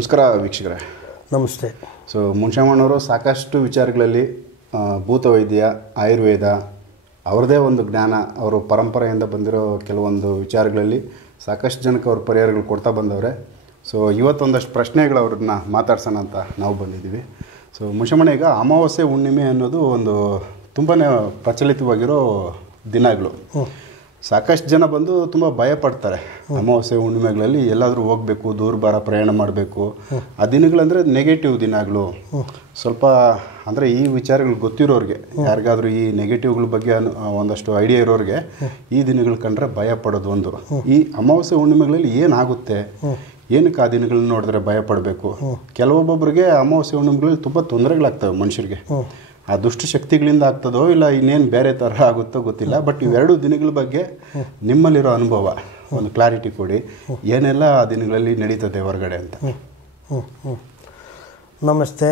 ನಮಸ್ಕಾರ ವೀಕ್ಷಕರೇ. ನಮಸ್ತೆ. ಸೊ ಮುನ್ಷಮ್ಮನವರು ಸಾಕಷ್ಟು ವಿಚಾರಗಳಲ್ಲಿ ಭೂತವೈದ್ಯ, ಆಯುರ್ವೇದ, ಅವ್ರದ್ದೇ ಒಂದು ಜ್ಞಾನ, ಅವರು ಪರಂಪರೆಯಿಂದ ಬಂದಿರೋ ಕೆಲವೊಂದು ವಿಚಾರಗಳಲ್ಲಿ ಸಾಕಷ್ಟು ಜನಕ್ಕೆ ಅವ್ರ ಪರಿಹಾರಗಳು ಕೊಡ್ತಾ ಬಂದವ್ರೆ. ಸೊ ಇವತ್ತೊಂದಷ್ಟು ಪ್ರಶ್ನೆಗಳು ಅವ್ರನ್ನ ಮಾತಾಡ್ಸೋಣ ಅಂತ ನಾವು ಬಂದಿದ್ದೀವಿ. ಸೊ ಮುನ್ಷಮ್ಮನ, ಈಗ ಅಮಾವಾಸ್ಯೆ ಹುಣ್ಣಿಮೆ ಅನ್ನೋದು ಒಂದು ತುಂಬಾ ಪ್ರಚಲಿತವಾಗಿರೋ ದಿನಗಳು. ಸಾಕಷ್ಟು ಜನ ಬಂದು ತುಂಬ ಭಯಪಡ್ತಾರೆ. ಅಮಾವಾಸ್ಯೆ ಹುಣ್ಣಿಮೆಗಳಲ್ಲಿ ಎಲ್ಲಾದರೂ ಹೋಗಬೇಕು, ದೂರ ಪ್ರಯಾಣ ಮಾಡಬೇಕು. ಆ ದಿನಗಳಂದರೆ ನೆಗೆಟಿವ್ ದಿನಗಳು. ಸ್ವಲ್ಪ ಅಂದರೆ ಈ ವಿಚಾರಗಳು ಗೊತ್ತಿರೋರಿಗೆ, ಯಾರಿಗಾದ್ರೂ ಈ ನೆಗೆಟಿವ್ಗಳ ಬಗ್ಗೆ ಒಂದಷ್ಟು ಐಡಿಯಾ ಇರೋರಿಗೆ ಈ ದಿನಗಳು ಕಂಡ್ರೆ ಭಯ ಪಡೋದು ಒಂದು. ಈ ಅಮಾವಾಸ್ಯೆ ಹುಣ್ಣಿಮೆಗಳಲ್ಲಿ ಏನಾಗುತ್ತೆ, ಏನಕ್ಕೆ ಆ ದಿನಗಳನ್ನ ನೋಡಿದ್ರೆ ಭಯ ಪಡಬೇಕು? ಕೆಲವೊಬ್ಬೊಬ್ಬರಿಗೆ ಅಮಾವಾಸ್ಯೆ ಹುಣ್ಣಿಮೆಗಳಲ್ಲಿ ತುಂಬ ತೊಂದರೆಗಳಾಗ್ತವೆ ಮನುಷ್ಯರಿಗೆ. ಆ ದುಷ್ಟಶಕ್ತಿಗಳಿಂದ ಆಗ್ತದೋ ಇಲ್ಲ ಇನ್ನೇನು ಬೇರೆ ಥರ ಆಗುತ್ತೋ ಗೊತ್ತಿಲ್ಲ. ಬಟ್ ಇವೆರಡು ದಿನಗಳ ಬಗ್ಗೆ ನಿಮ್ಮಲ್ಲಿರೋ ಅನುಭವ ಒಂದು ಕ್ಲಾರಿಟಿ ಕೊಡಿ. ಏನೆಲ್ಲ ಆ ದಿನಗಳಲ್ಲಿ ನಡೀತದೆ ಹೊರಗಡೆ ಅಂತ. ನಮಸ್ತೆ.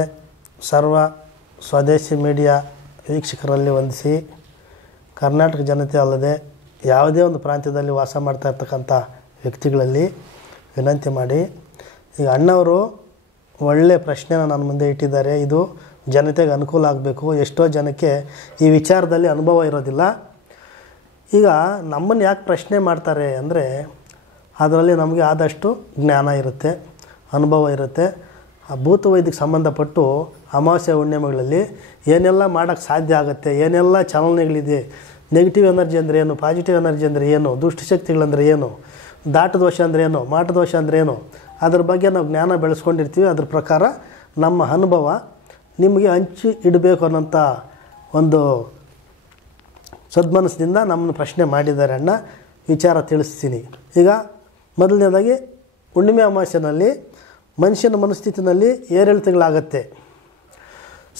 ಸರ್ವ ಸ್ವದೇಶಿ ಮೀಡಿಯಾ ವೀಕ್ಷಕರಲ್ಲಿ ವಂದಿಸಿ, ಕರ್ನಾಟಕ ಜನತೆ ಅಲ್ಲದೆ ಯಾವುದೇ ಒಂದು ಪ್ರಾಂತ್ಯದಲ್ಲಿ ವಾಸ ಮಾಡ್ತಾ ಇರ್ತಕ್ಕಂಥ ವ್ಯಕ್ತಿಗಳಲ್ಲಿ ವಿನಂತಿ ಮಾಡಿ, ಈಗ ಅಣ್ಣವರು ಒಳ್ಳೆಯ ಪ್ರಶ್ನೆನ ನನ್ನ ಮುಂದೆ ಇಟ್ಟಿದ್ದಾರೆ. ಇದು ಜನತೆಗೆ ಅನುಕೂಲ ಆಗಬೇಕು. ಎಷ್ಟೋ ಜನಕ್ಕೆ ಈ ವಿಚಾರದಲ್ಲಿ ಅನುಭವ ಇರೋದಿಲ್ಲ. ಈಗ ನಮ್ಮನ್ನು ಯಾಕೆ ಪ್ರಶ್ನೆ ಮಾಡ್ತಾರೆ ಅಂದರೆ, ಅದರಲ್ಲಿ ನಮಗೆ ಆದಷ್ಟು ಜ್ಞಾನ ಇರುತ್ತೆ, ಅನುಭವ ಇರುತ್ತೆ. ಆ ಭೂತವೈದ್ಯಕ್ಕೆ ಸಂಬಂಧಪಟ್ಟು ಅಮಾವಾಸ್ಯೆ ಹುಣ್ಣಿಮೆಗಳಲ್ಲಿ ಏನೆಲ್ಲ ಮಾಡೋಕ್ಕೆ ಸಾಧ್ಯ ಆಗುತ್ತೆ, ಏನೆಲ್ಲ ಚಲನೆಗಳಿದೆ, ನೆಗೆಟಿವ್ ಎನರ್ಜಿ ಅಂದರೆ ಏನು, ಪಾಸಿಟಿವ್ ಎನರ್ಜಿ ಅಂದರೆ ಏನು, ದುಷ್ಟಶಕ್ತಿಗಳಂದರೆ ಏನು, ದಾಟದೋಷ ಅಂದರೆ ಏನು, ಮಾಟದೋಷ ಅಂದರೆ ಏನು, ಅದ್ರ ಬಗ್ಗೆ ನಾವು ಜ್ಞಾನ ಬೆಳೆಸ್ಕೊಂಡಿರ್ತೀವಿ. ಅದ್ರ ಪ್ರಕಾರ ನಮ್ಮ ಅನುಭವ ನಿಮಗೆ ಹಂಚಿ ಇಡಬೇಕು ಅನ್ನೋಂಥ ಒಂದು ಸದ್ಮನಸ್ಸಿನಿಂದ ನಮ್ಮನ್ನು ಪ್ರಶ್ನೆ ಮಾಡಿದ್ದಾರೆ ಅಣ್ಣ. ವಿಚಾರ ತಿಳಿಸ್ತೀನಿ. ಈಗ ಮೊದಲನೇದಾಗಿ, ಹುಣ್ಣಿಮೆ ಅಮಾವಾಸ್ಯೆನಲ್ಲಿ ಮನುಷ್ಯನ ಮನಸ್ಥಿತಿನಲ್ಲಿ ಏರಿಳಿತಗಳಾಗತ್ತೆ,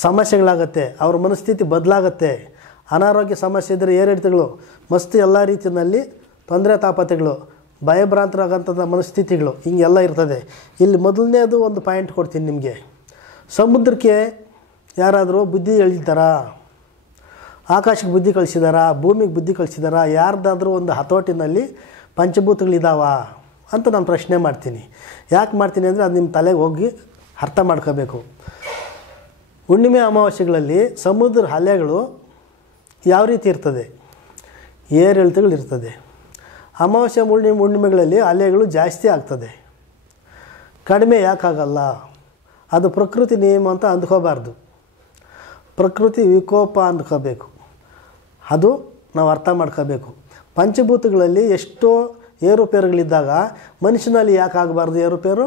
ಸಮಸ್ಯೆಗಳಾಗತ್ತೆ, ಅವ್ರ ಮನಸ್ಥಿತಿ ಬದಲಾಗತ್ತೆ. ಅನಾರೋಗ್ಯ ಸಮಸ್ಯೆ ಇದ್ದರೆ ಏರಿಳಿತಗಳು, ಮಸ್ತು ಎಲ್ಲ ರೀತಿಯಲ್ಲಿ ತೊಂದರೆ ತಾಪತ್ರೆಗಳು, ಭಯಭ್ರಾಂತರಾಗಂಥ ಮನಸ್ಥಿತಿಗಳು, ಹಿಂಗೆಲ್ಲ ಇರ್ತದೆ. ಇಲ್ಲಿ ಮೊದಲನೇದು ಒಂದು ಪಾಯಿಂಟ್ ಕೊಡ್ತೀನಿ ನಿಮಗೆ. ಸಮುದ್ರಕ್ಕೆ ಯಾರಾದರೂ ಬುದ್ಧಿ ಹೇಳಿದ್ದಾರಾ? ಆಕಾಶಕ್ಕೆ ಬುದ್ಧಿ ಕಳಿಸಿದಾರಾ? ಭೂಮಿಗೆ ಬುದ್ಧಿ ಕಳಿಸಿದಾರಾ? ಯಾರ್ದಾದ್ರೂ ಒಂದು ಹತೋಟಿನಲ್ಲಿ ಪಂಚಭೂತಗಳಿದ್ದಾವ ಅಂತ ನಾನು ಪ್ರಶ್ನೆ ಮಾಡ್ತೀನಿ. ಯಾಕೆ ಮಾಡ್ತೀನಿ ಅಂದರೆ, ಅದು ನಿಮ್ಮ ತಲೆಗೆ ಹೋಗಿ ಅರ್ಥ ಮಾಡ್ಕೋಬೇಕು. ಹುಣ್ಣಿಮೆ ಅಮಾವಾಸ್ಯೆಗಳಲ್ಲಿ ಸಮುದ್ರ ಅಲೆಗಳು ಯಾವ ರೀತಿ ಇರ್ತದೆ? ಏರಿಳಿತಗಳಿರ್ತದೆ. ಅಮಾವಾಸ್ಯೆ ಹುಣ್ಣಿಮೆಗಳಲ್ಲಿ ಅಲೆಗಳು ಜಾಸ್ತಿ ಆಗ್ತದೆ, ಕಡಿಮೆ ಯಾಕಾಗಲ್ಲ? ಅದು ಪ್ರಕೃತಿ ನಿಯಮ ಅಂತ ಅಂದ್ಕೋಬಾರ್ದು, ಪ್ರಕೃತಿ ವಿಕೋಪ ಅಂದ್ಕೋಬೇಕು. ಅದು ನಾವು ಅರ್ಥ ಮಾಡ್ಕೋಬೇಕು. ಪಂಚಭೂತಗಳಲ್ಲಿ ಎಷ್ಟೋ ಏರುಪೇರುಗಳಿದ್ದಾಗ ಮನುಷ್ಯನಲ್ಲಿ ಯಾಕೆ ಆಗಬಾರ್ದು ಏರುಪೇರು?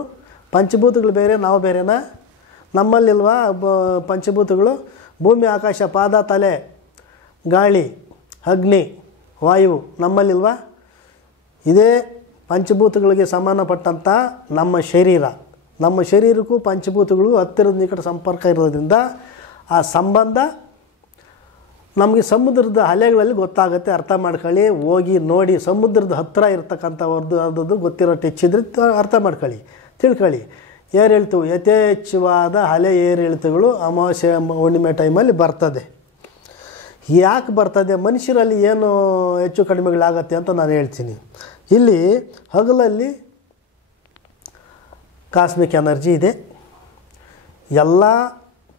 ಪಂಚಭೂತಗಳು ಬೇರೆ, ನಾವು ಬೇರೆನಾ? ನಮ್ಮಲ್ಲಿಲ್ವಾ ಪಂಚಭೂತಗಳು? ಭೂಮಿ, ಆಕಾಶ, ಪಾದ, ತಲೆ, ಗಾಳಿ, ಅಗ್ನಿ, ವಾಯು ನಮ್ಮಲ್ಲಿಲ್ವಾ? ಇದೇ ಪಂಚಭೂತಗಳಿಗೆ ಸಂಬಂಧಪಟ್ಟಂಥ ನಮ್ಮ ಶರೀರ. ನಮ್ಮ ಶರೀರಕ್ಕೂ ಪಂಚಭೂತಗಳು ಹತ್ತಿರದ ನಿಕಟ ಸಂಪರ್ಕ ಇರೋದ್ರಿಂದ ಆ ಸಂಬಂಧ ನಮಗೆ ಸಮುದ್ರದ ಅಲೆಗಳಲ್ಲಿ ಗೊತ್ತಾಗುತ್ತೆ. ಅರ್ಥ ಮಾಡ್ಕೊಳ್ಳಿ, ಹೋಗಿ ನೋಡಿ. ಸಮುದ್ರದ ಹತ್ತಿರ ಇರ್ತಕ್ಕಂಥವ್ರದ್ದು ಅದು ಗೊತ್ತಿರೋ ಟೆಚ್ಚಿದ್ರೆ ಅರ್ಥ ಮಾಡ್ಕೊಳ್ಳಿ, ತಿಳ್ಕೊಳ್ಳಿ. ಏರಿಳಿತವು ಯಥೇಚ್ಛವಾದ ಅಲೆ ಏರಿಳಿತಗಳು ಅಮಾವಾಸ್ಯೆ ಹುಣ್ಣಿಮೆ ಟೈಮಲ್ಲಿ ಬರ್ತದೆ. ಯಾಕೆ ಬರ್ತದೆ? ಮನುಷ್ಯರಲ್ಲಿ ಏನು ಹೆಚ್ಚು ಕಡಿಮೆಗಳಾಗತ್ತೆ ಅಂತ ನಾನು ಹೇಳ್ತೀನಿ. ಇಲ್ಲಿ ಹಗಲಲ್ಲಿ ಕಾಸ್ಮಿಕ್ ಎನರ್ಜಿ ಇದೆ. ಎಲ್ಲ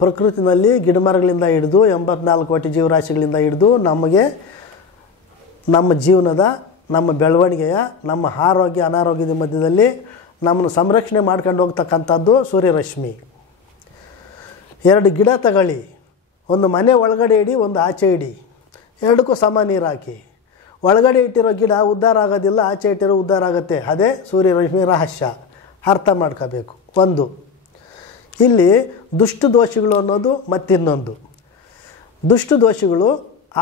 ಪ್ರಕೃತಿನಲ್ಲಿ ಗಿಡಮರಗಳಿಂದ ಹಿಡಿದು 84 ಕೋಟಿ ಜೀವರಾಶಿಗಳಿಂದ ಹಿಡಿದು ನಮಗೆ ನಮ್ಮ ಜೀವನದ, ನಮ್ಮ ಬೆಳವಣಿಗೆಯ, ನಮ್ಮ ಆರೋಗ್ಯ ಅನಾರೋಗ್ಯದ ಮಧ್ಯದಲ್ಲಿ ನಮ್ಮನ್ನು ಸಂರಕ್ಷಣೆ ಮಾಡ್ಕೊಂಡು ಹೋಗ್ತಕ್ಕಂಥದ್ದು ಸೂರ್ಯರಶ್ಮಿ. 2 ಗಿಡ ತಗೊಳ್ಳಿ, ಒಂದು ಮನೆ ಒಳಗಡೆ ಇಡಿ, ಒಂದು ಆಚೆ ಇಡಿ, ಎರಡಕ್ಕೂ ಸಮ ನೀರು ಹಾಕಿ. ಒಳಗಡೆ ಇಟ್ಟಿರೋ ಗಿಡ ಉದ್ಧಾರ ಆಗೋದಿಲ್ಲ, ಆಚೆ ಇಟ್ಟಿರೋ ಉದ್ಧಾರ ಆಗುತ್ತೆ. ಅದೇ ಸೂರ್ಯರಶ್ಮಿ ರಹಸ್ಯ. ಅರ್ಥ ಮಾಡ್ಕೋಬೇಕು. ಒಂದು, ಇಲ್ಲಿ ದುಷ್ಟ ದೋಷಗಳು ಅನ್ನೋದು ಮತ್ತಿನ್ನೊಂದು. ದುಷ್ಟ ದೋಷಗಳು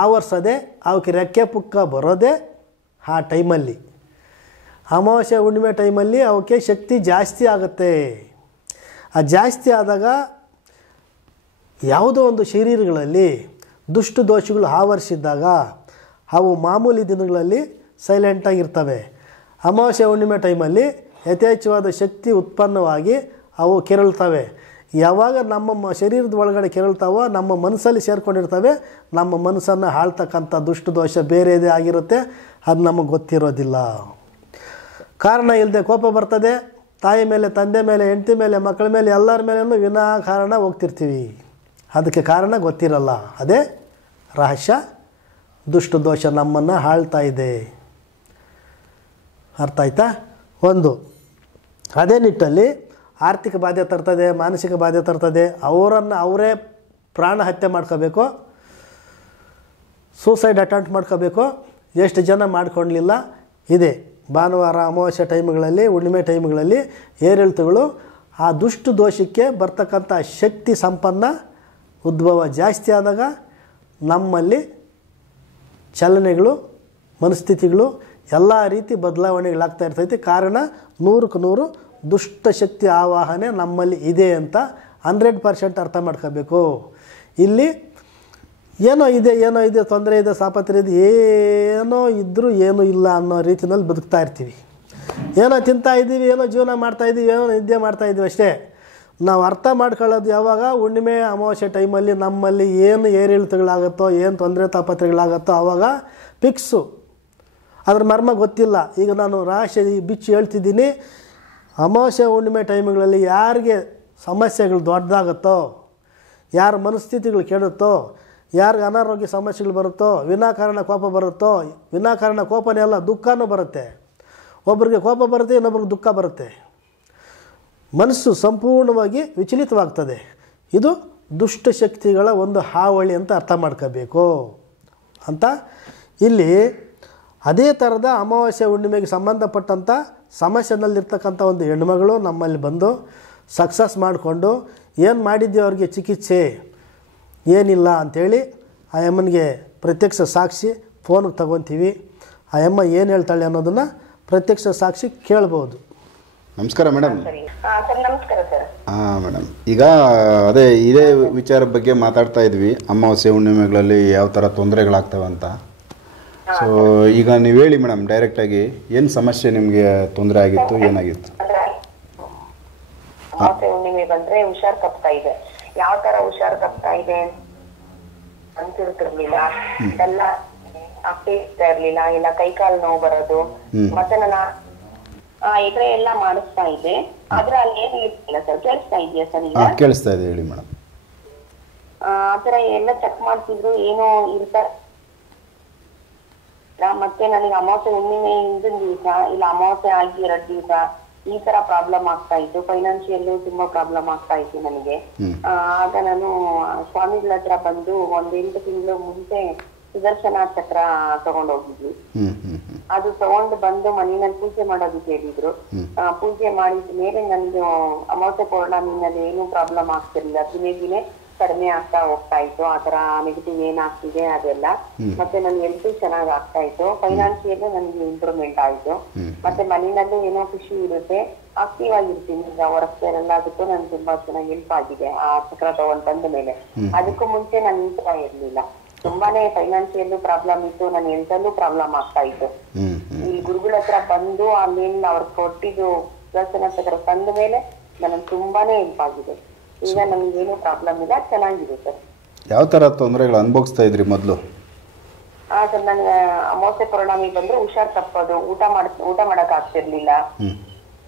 ಆವರಿಸೋದೆ, ಅವಕ್ಕೆ ರೆಕ್ಕೆ ಪುಕ್ಕ ಬರೋದೇ ಆ ಟೈಮಲ್ಲಿ. ಅಮಾವಾಸ್ಯೆ ಹುಣ್ಣಿಮೆ ಟೈಮಲ್ಲಿ ಅವಕ್ಕೆ ಶಕ್ತಿ ಜಾಸ್ತಿ ಆಗುತ್ತೆ. ಆ ಜಾಸ್ತಿ ಆದಾಗ ಯಾವುದೋ ಒಂದು ಶರೀರಗಳಲ್ಲಿ ದುಷ್ಟ ದೋಷಗಳು ಆವರಿಸಿದ್ದಾಗ ಅವು ಮಾಮೂಲಿ ದಿನಗಳಲ್ಲಿ ಸೈಲೆಂಟಾಗಿರ್ತವೆ. ಅಮಾವಾಸ್ಯೆ ಹುಣ್ಣಿಮೆ ಟೈಮಲ್ಲಿ ಯಥೇಚ್ಛವಾದ ಶಕ್ತಿ ಉತ್ಪನ್ನವಾಗಿ ಅವು ಕೆರಳ್ತವೆ. ಯಾವಾಗ ನಮ್ಮ ಶರೀರದ ಒಳಗಡೆ ಕೆರಳ್ತಾವೋ ನಮ್ಮ ಮನಸ್ಸಲ್ಲಿ ಸೇರಿಕೊಂಡಿರ್ತವೆ. ನಮ್ಮ ಮನಸ್ಸನ್ನು ಆಳ್ತಕ್ಕಂಥ ದುಷ್ಟ ದೋಷ ಬೇರೆದೇ ಆಗಿರುತ್ತೆ, ಅದು ನಮಗೆ ಗೊತ್ತಿರೋದಿಲ್ಲ. ಕಾರಣ ಇಲ್ಲದೆ ಕೋಪ ಬರ್ತದೆ, ತಾಯಿ ಮೇಲೆ, ತಂದೆ ಮೇಲೆ, ಹೆಂಡತಿ ಮೇಲೆ, ಮಕ್ಕಳ ಮೇಲೆ, ಎಲ್ಲರ ಮೇಲೂ ವಿನಾಕಾರಣ ಹೋಗ್ತಿರ್ತೀವಿ. ಅದಕ್ಕೆ ಕಾರಣ ಗೊತ್ತಿರಲ್ಲ. ಅದೇ ರಹಸ್ಯ. ದುಷ್ಟ ದೋಷ ನಮ್ಮನ್ನು ಆಳ್ತಾ ಇದೆ. ಅರ್ಥ ಆಯ್ತಾ? ಒಂದು ಅದೇ ನಿಟ್ಟಲ್ಲಿ ಆರ್ಥಿಕ ಬಾಧೆ ತರ್ತದೆ, ಮಾನಸಿಕ ಬಾಧೆ ತರ್ತದೆ. ಅವರನ್ನು ಅವರೇ ಪ್ರಾಣ ಹತ್ಯೆ ಮಾಡ್ಕೋಬೇಕು, ಸೂಸೈಡ್ ಅಟೆಂಪ್ಟ್ ಮಾಡ್ಕೋಬೇಕು. ಎಷ್ಟು ಜನ ಮಾಡ್ಕೊಳ್ಳಲಿಲ್ಲ ಇದೆ. ಭಾನುವಾರ, ಅಮಾವಾಸ್ಯೆ ಟೈಮ್ಗಳಲ್ಲಿ, ಹುಣ್ಣಿಮೆ ಟೈಮ್ಗಳಲ್ಲಿ ಏರಿಳಿತಗಳು ಆ ದುಷ್ಟ ದೋಷಕ್ಕೆ ಬರ್ತಕ್ಕಂಥ ಶಕ್ತಿ ಸಂಪನ್ನ ಉದ್ಭವ ಜಾಸ್ತಿ ಆದಾಗ ನಮ್ಮಲ್ಲಿ ಚಲನೆಗಳು, ಮನಸ್ಥಿತಿಗಳು ಎಲ್ಲ ರೀತಿ ಬದಲಾವಣೆಗಳಾಗ್ತಾ ಇರ್ತೈತಿ. ಕಾರಣ 100% ದುಷ್ಟಶಕ್ತಿ ಆವಾಹನೆ ನಮ್ಮಲ್ಲಿ ಇದೆ ಅಂತ 100% ಅರ್ಥ ಮಾಡ್ಕೋಬೇಕು. ಇಲ್ಲಿ ಏನೋ ಇದೆ ತೊಂದರೆ ಇದೆ, ಸಾಪತ್ರೆ ಇದೆ, ಏನೋ ಇದ್ದರೂ ಏನೂ ಇಲ್ಲ ಅನ್ನೋ ರೀತಿಯಲ್ಲಿ ಬದುಕ್ತಾ ಇರ್ತೀವಿ. ಏನೋ ತಿಂತಾ ಇದ್ದೀವಿ, ಏನೋ ಜೀವನ ಮಾಡ್ತಾಯಿದ್ದೀವಿ, ಏನೋ ನಿದ್ದೆ ಮಾಡ್ತಾಯಿದ್ದೀವಿ ಅಷ್ಟೇ. ನಾವು ಅರ್ಥ ಮಾಡ್ಕೊಳ್ಳೋದು ಯಾವಾಗ ಹುಣ್ಣಿಮೆ ಅಮಾವಾಸ್ಯೆ ಟೈಮಲ್ಲಿ ನಮ್ಮಲ್ಲಿ ಏನು ಏರಿಳಿತಗಳಾಗುತ್ತೋ, ಏನು ತೊಂದರೆ ತಾಪತ್ರೆಗಳಾಗುತ್ತೋ ಆವಾಗ ಫಿಕ್ಸು. ಅದ್ರ ಮರ್ಮ ಗೊತ್ತಿಲ್ಲ. ಈಗ ನಾನು ರಹಸ್ಯ ಬಿಚ್ಚಿ ಹೇಳ್ತಿದ್ದೀನಿ. ಅಮಾವಾಸ್ಯೆ ಹುಣ್ಣಿಮೆ ಟೈಮ್ಗಳಲ್ಲಿ ಯಾರಿಗೆ ಸಮಸ್ಯೆಗಳು ದೊಡ್ಡದಾಗುತ್ತೋ, ಯಾರ ಮನಸ್ಥಿತಿಗಳು ಕೆಡುತ್ತೋ, ಯಾರಿಗೆ ಅನಾರೋಗ್ಯ ಸಮಸ್ಯೆಗಳು ಬರುತ್ತೋ, ವಿನಾಕಾರಣ ಕೋಪ ಬರುತ್ತೋ, ವಿನಾಕಾರಣ ಕೋಪನೇ ಅಲ್ಲ ದುಃಖನೂ ಬರುತ್ತೆ. ಒಬ್ಬರಿಗೆ ಕೋಪ ಬರುತ್ತೆ, ಇನ್ನೊಬ್ರಿಗೆ ದುಃಖ ಬರುತ್ತೆ. ಮನಸ್ಸು ಸಂಪೂರ್ಣವಾಗಿ ವಿಚಲಿತವಾಗ್ತದೆ. ಇದು ದುಷ್ಟಶಕ್ತಿಗಳ ಒಂದು ಹಾವಳಿ ಅಂತ ಅರ್ಥ ಮಾಡ್ಕೋಬೇಕು ಅಂತ. ಇಲ್ಲಿ ಅದೇ ಥರದ ಅಮಾವಾಸ್ಯೆ ಹುಣ್ಣಿಮೆಗೆ ಸಂಬಂಧಪಟ್ಟಂಥ ಸಮಸ್ಯೆನಲ್ಲಿರ್ತಕ್ಕಂಥ ಒಂದು ಹೆಣ್ಮಗಳು ನಮ್ಮಲ್ಲಿ ಬಂದು ಸಕ್ಸಸ್ ಮಾಡಿಕೊಂಡು ಏನು ಮಾಡಿದ್ದೀವಿ ಅವ್ರಿಗೆ ಚಿಕಿತ್ಸೆ ಏನಿಲ್ಲ ಅಂಥೇಳಿ ಆ ಅಮ್ಮನಿಗೆ ಪ್ರತ್ಯಕ್ಷ ಸಾಕ್ಷಿ ಫೋನಿಗೆ ತಗೊತೀವಿ. ಆ ಅಮ್ಮ ಏನು ಹೇಳ್ತಾಳೆ ಅನ್ನೋದನ್ನು ಪ್ರತ್ಯಕ್ಷ ಸಾಕ್ಷಿ ಕೇಳ್ಬೋದು. ನಮಸ್ಕಾರ ಮೇಡಮ್. ನಮಸ್ಕಾರ ಸರ್. ಹಾಂ ಮೇಡಮ್, ಈಗ ಇದೇ ವಿಚಾರ ಬಗ್ಗೆ ಮಾತಾಡ್ತಾ ಇದ್ವಿ. ಅಮಾವಾಸ್ಯೆ ಹುಣ್ಣಿಮೆಗಳಲ್ಲಿ ಯಾವ ಥರ ತೊಂದರೆಗಳಾಗ್ತವೆ ಅಂತ. ಸೊ ಈಗ ನೀವು ಹೇಳಿ ಮೇಡಮ್, ಡೈರೆಕ್ಟಾಗಿ ಏನು ಸಮಸ್ಯೆ ನಿಮಗೆ ತೊಂದರೆ ಆಗಿತ್ತು, ಏನಾಗಿತ್ತು? ಅಮಾವಾಸ್ಯೆ ಹುಣ್ಣಿಮೆ ಬಂದರೆ ಹುಷಾರ್ ತಪ್ತಾ ಇದೆ. ಯಾವ ತರ ಹುಷಾರ್ ತಪ್ತಾ ಇದೆ ಅನ್ಸಿರ್ತಿರ್ಲಿಲ್ಲ, ಎಲ್ಲ ಆಗ್ತಾ ಇರ್ಲಿಲ್ಲ, ಇಲ್ಲ ಕೈ ಕಾಲು ನೋವು ಬರೋದು, ಮತ್ತೆ ನನ್ನ ಇದ್ರೆ ಎಲ್ಲ ಮಾಡಿಸ್ತಾ ಇದೆ. ಆದ್ರೆ ಅಲ್ಲಿ ಏನು ಇರ್ತಿಲ್ಲ ಸರ್. ಕೇಳಿಸ್ತಾ ಇದೆಯಾ ಸರ್? ಈಗ ಕೇಳಿಸ್ತಾ ಇದೆ, ಹೇಳಿ ಮೇಡಮ್. ಆತರ ಎಲ್ಲ ಚೆಕ್ ಮಾಡ್ತಿದ್ರು, ಏನೋ ಇರ್ತಾ. ಮತ್ತೆ ನನಗೆ ಅಮಾವಾಸ್ಯೆ ಹುಣ್ಣಿಮೆ ಹಿಂದಿನ ದಿವಸ, ಇಲ್ಲ ಅಮಾವಾಸ್ಯೆ ಆಗಿ 2 ದಿವಸ ಈ ತರ ಪ್ರಾಬ್ಲಮ್ ಆಗ್ತಾ ಇತ್ತು. ಫೈನಾನ್ಷಿಯಲ್ ತುಂಬಾ ಪ್ರಾಬ್ಲಮ್ ಆಗ್ತಾ ಇತ್ತು ನನಗೆ. ಆಗ ನಾನು ಸ್ವಾಮಿಗಳ ಹತ್ರ ಬಂದು 1-8 ತಿಂಗಳು ಮುಂಚೆ ಸುದರ್ಶನ ಚಕ್ರ ತಗೊಂಡೋಗಿದ್ವಿ. ಅದು ತಗೊಂಡು ಬಂದು ಮನೆಯಲ್ಲಿ ಪೂಜೆ ಮಾಡೋದಕ್ಕೆ ಹೇಳಿದ್ರು. ಪೂಜೆ ಮಾಡಿದ ಮೇಲೆ ನನಗೆ ಅಮಾವಾಸ್ಯೆ ಪೌರ್ಣಮಿನಲ್ಲಿ ಏನು ಪ್ರಾಬ್ಲಮ್ ಆಗ್ತಿರ್ಲಿಲ್ಲ. ದಿನೇ ಕಡಿಮೆ ಆಗ್ತಾ ಹೋಗ್ತಾ ಇತ್ತು. ಆತರ ನೆಗೆಟಿವ್ ಏನಾಗ್ತಿದೆ ಅದೆಲ್ಲ. ಮತ್ತೆ ನನ್ ಹೆಲ್ತ್ ಚೆನ್ನಾಗ್ ಆಗ್ತಾ ಇತ್ತು. ಫೈನಾನ್ಷಿಯಲ್ ನನಗೆ ಇಂಪ್ರೂವ್ಮೆಂಟ್ ಆಯ್ತು. ಮತ್ತೆ ಮನೆಯಲ್ಲೂ ಏನೋ ಖುಷಿ ಇರುತ್ತೆ, ಆಕ್ಟಿವ್ ಆಗಿರ್ತೀನಿ. ಈಗ ಹೊರಗ್ತಾರಲ್ಲ, ಅದಕ್ಕೂ ನನ್ ತುಂಬಾ ಚೆನ್ನಾಗಿ ಹೆಲ್ಪ್ ಆಗಿದೆ ಆ ಚಕ್ರ ತಗೊಂಡ್ ಮೇಲೆ. ಅದಕ್ಕೂ ಮುಂಚೆ ನಾನು ಈ ತರ ಇರ್ಲಿಲ್ಲ. ತುಂಬಾನೇ ಫೈನಾನ್ಷಿಯಲ್ ಪ್ರಾಬ್ಲಮ್ ಇತ್ತು, ನನ್ನ ಹೆಲ್ತ್ ಅಲ್ಲೂ ಪ್ರಾಬ್ಲಮ್ ಆಗ್ತಾ ಇತ್ತು. ಈ ಗುರುಗಳ ಹತ್ರ ಬಂದು ಆಮೇಲೆ ಅವ್ರು ಕೊಟ್ಟಿದ್ದು ದರ್ಶನ ಚಕ್ರ ತಂದ ಮೇಲೆ ನನಗೆ ತುಂಬಾನೇ ಹೆಲ್ಪ್ ಆಗಿದೆ. ಈಗ ನಮ್ಗೇನು ಪ್ರಾಬ್ಲಮ್ ಇಲ್ಲ, ಚೆನ್ನಾಗಿದೆ ಸರ್. ಯಾವ ತರ ತೊಂದರೆಗಳು ಅನುಭವಿಸ್ತಾ ಇದ್ರಿ ಮೊದಲು? ಸರ್, ನನ್ಗೆ ಅಮಾವಾಸ್ಯೆ ಪೌರ್ಣಮಿ ಬಂದ್ರೆ ಹುಷಾರ್ ತಪ್ಪೋದು, ಊಟ ಮಾಡಕ್ ಆಗ್ತಿರ್ಲಿಲ್ಲ.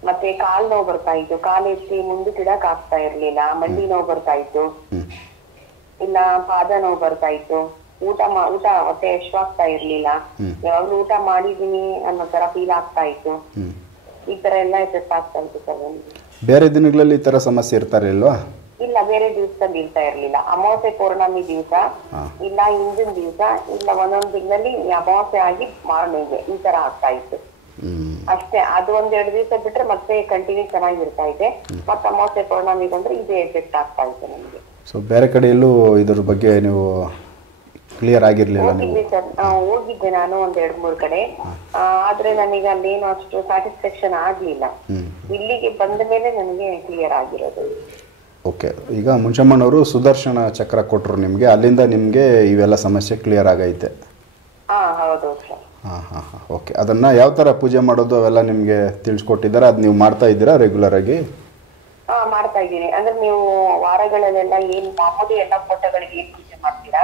ಮತ್ತೆ ಕಾಲ್ ನೋವು ಬರ್ತಾ ಇತ್ತು, ಕಾಲ್ ಎತ್ತಿ ಮುಂದಕ್ಕೆ ಇಡಕ್ ಆಗ್ತಾ ಇರ್ಲಿಲ್ಲ. ಮಂಡಿ ನೋವು ಬರ್ತಾ ಇತ್ತು, ಇಲ್ಲ ಪಾದ ನೋವು ಬರ್ತಾ ಇತ್ತು. ಊಟ ಹೊಟ್ಟೆ ಎಷ್ಟಾಗ್ತಾ ಇರ್ಲಿಲ್ಲ. ಯಾವಾಗ್ಲೂ ಊಟ ಮಾಡಿದೀನಿ ಅನ್ನೋ ತರ ಫೀಲ್ ಆಗ್ತಾ ಇತ್ತು. ಈ ತರ ಎಲ್ಲ ಎಫೆಕ್ಟ್ ಆಗ್ತಾ ಇತ್ತು ಸರ್. ಬೇರೆ ದಿನಗಳಲ್ಲಿ ಈ ತರ ಸಮಸ್ಯೆ ಇರ್ತಾರೆ ಇಲ್ವಾ? ಇಲ್ಲ, ಬೇರೆ ದಿವಸದಲ್ಲಿ ಇರ್ತಾ ಇರ್ಲಿಲ್ಲ. ಅಮಾವಾಸ್ಯೆ ಪೌರ್ಣಮಿ ದಿವಸ, ಇಲ್ಲ ಹಿಂದಿನ ದಿವಸ, ಇಲ್ಲ ಒಂದೊಂದ್ ತಿಂಗಳಲ್ಲಿ ಅಮಾವಾಸ್ಯೆ ಆಗಿ ಮಾರನೆಗೆ ಈ ತರ ಆಗ್ತಾ ಇತ್ತು ಅಷ್ಟೇ. ಅದು 1-2 ದಿವಸ ಬಿಟ್ರೆ ಮತ್ತೆ ಕಂಟಿನ್ಯೂ ಚೆನ್ನಾಗಿರ್ತಾ ಇದೆ. ಮತ್ತೆ ಅಮಾವಾಸ್ಯೆ ಪೌರ್ಣಮಿ ಬಂದ್ರೆ ಇದೇ ಎಫೆಕ್ಟ್ ಆಗ್ತಾ ಇತ್ತು ನಮ್ಗೆ. ಸೊ ಬೇರೆ ಕಡೆ ಎಲ್ಲೂ ಇದ್ರ ಬಗ್ಗೆ ನೀವು ಕ್ಲಿಯರ್ ಆಗಿರ್ಲಿಲ್ಲ? ಹೋಗಿದ್ದೆ ಸರ್, ಹೋಗಿದ್ದೆ ನಾನು 1-2-3 ಕಡೆ. ಆದ್ರೆ ನನಗೆ ಅಲ್ಲೇನು ಅಷ್ಟು ಸ್ಯಾಟಿಸ್ಫ್ಯಾಕ್ಷನ್ ಆಗ್ಲಿಲ್ಲ. ಇಲ್ಲಿಗೆ ಬಂದ ಮೇಲೆ ನನಗೆ ಕ್ಲಿಯರ್ ಆಗಿರೋದು. ಓಕೆ, ಈಗ ಮುಂಚಮ್ಮನವರು ಸುದರ್ಶನ ಚಕ್ರ ಕೊಟ್ಟರು ನಿಮಗೆ, ಅಲ್ಲಿಂದ ನಿಮಗೆ ಇವೆಲ್ಲ ಸಮಸ್ಯೆ ಕ್ಲಿಯರ್ ಆಗೈತೆ? ಹೌದು ಸರ್. ಓಕೆ, ಅದನ್ನು ಯಾವ ಥರ ಪೂಜೆ ಮಾಡೋದು ಅವೆಲ್ಲ ನಿಮಗೆ ತಿಳಿಸ್ಕೊಟ್ಟಿದ್ದಾರೆ? ಅದು ನೀವು ಮಾಡ್ತಾ ಇದ್ದೀರಾ ರೆಗ್ಯುಲರ್ ಆಗಿ? ಮಾಡ್ತಾ ಇದ್ದೀನಿ. ಅಂದ್ರೆ ನೀವು ವಾರಗಳಲ್ಲೆಲ್ಲ ಏನ್ ಮಾಮೂಲಿ ಎಲ್ಲ ಫೋಟೋಗಳಿಗೆ ಏನ್ ಪೂಜೆ ಮಾಡ್ತೀರಾ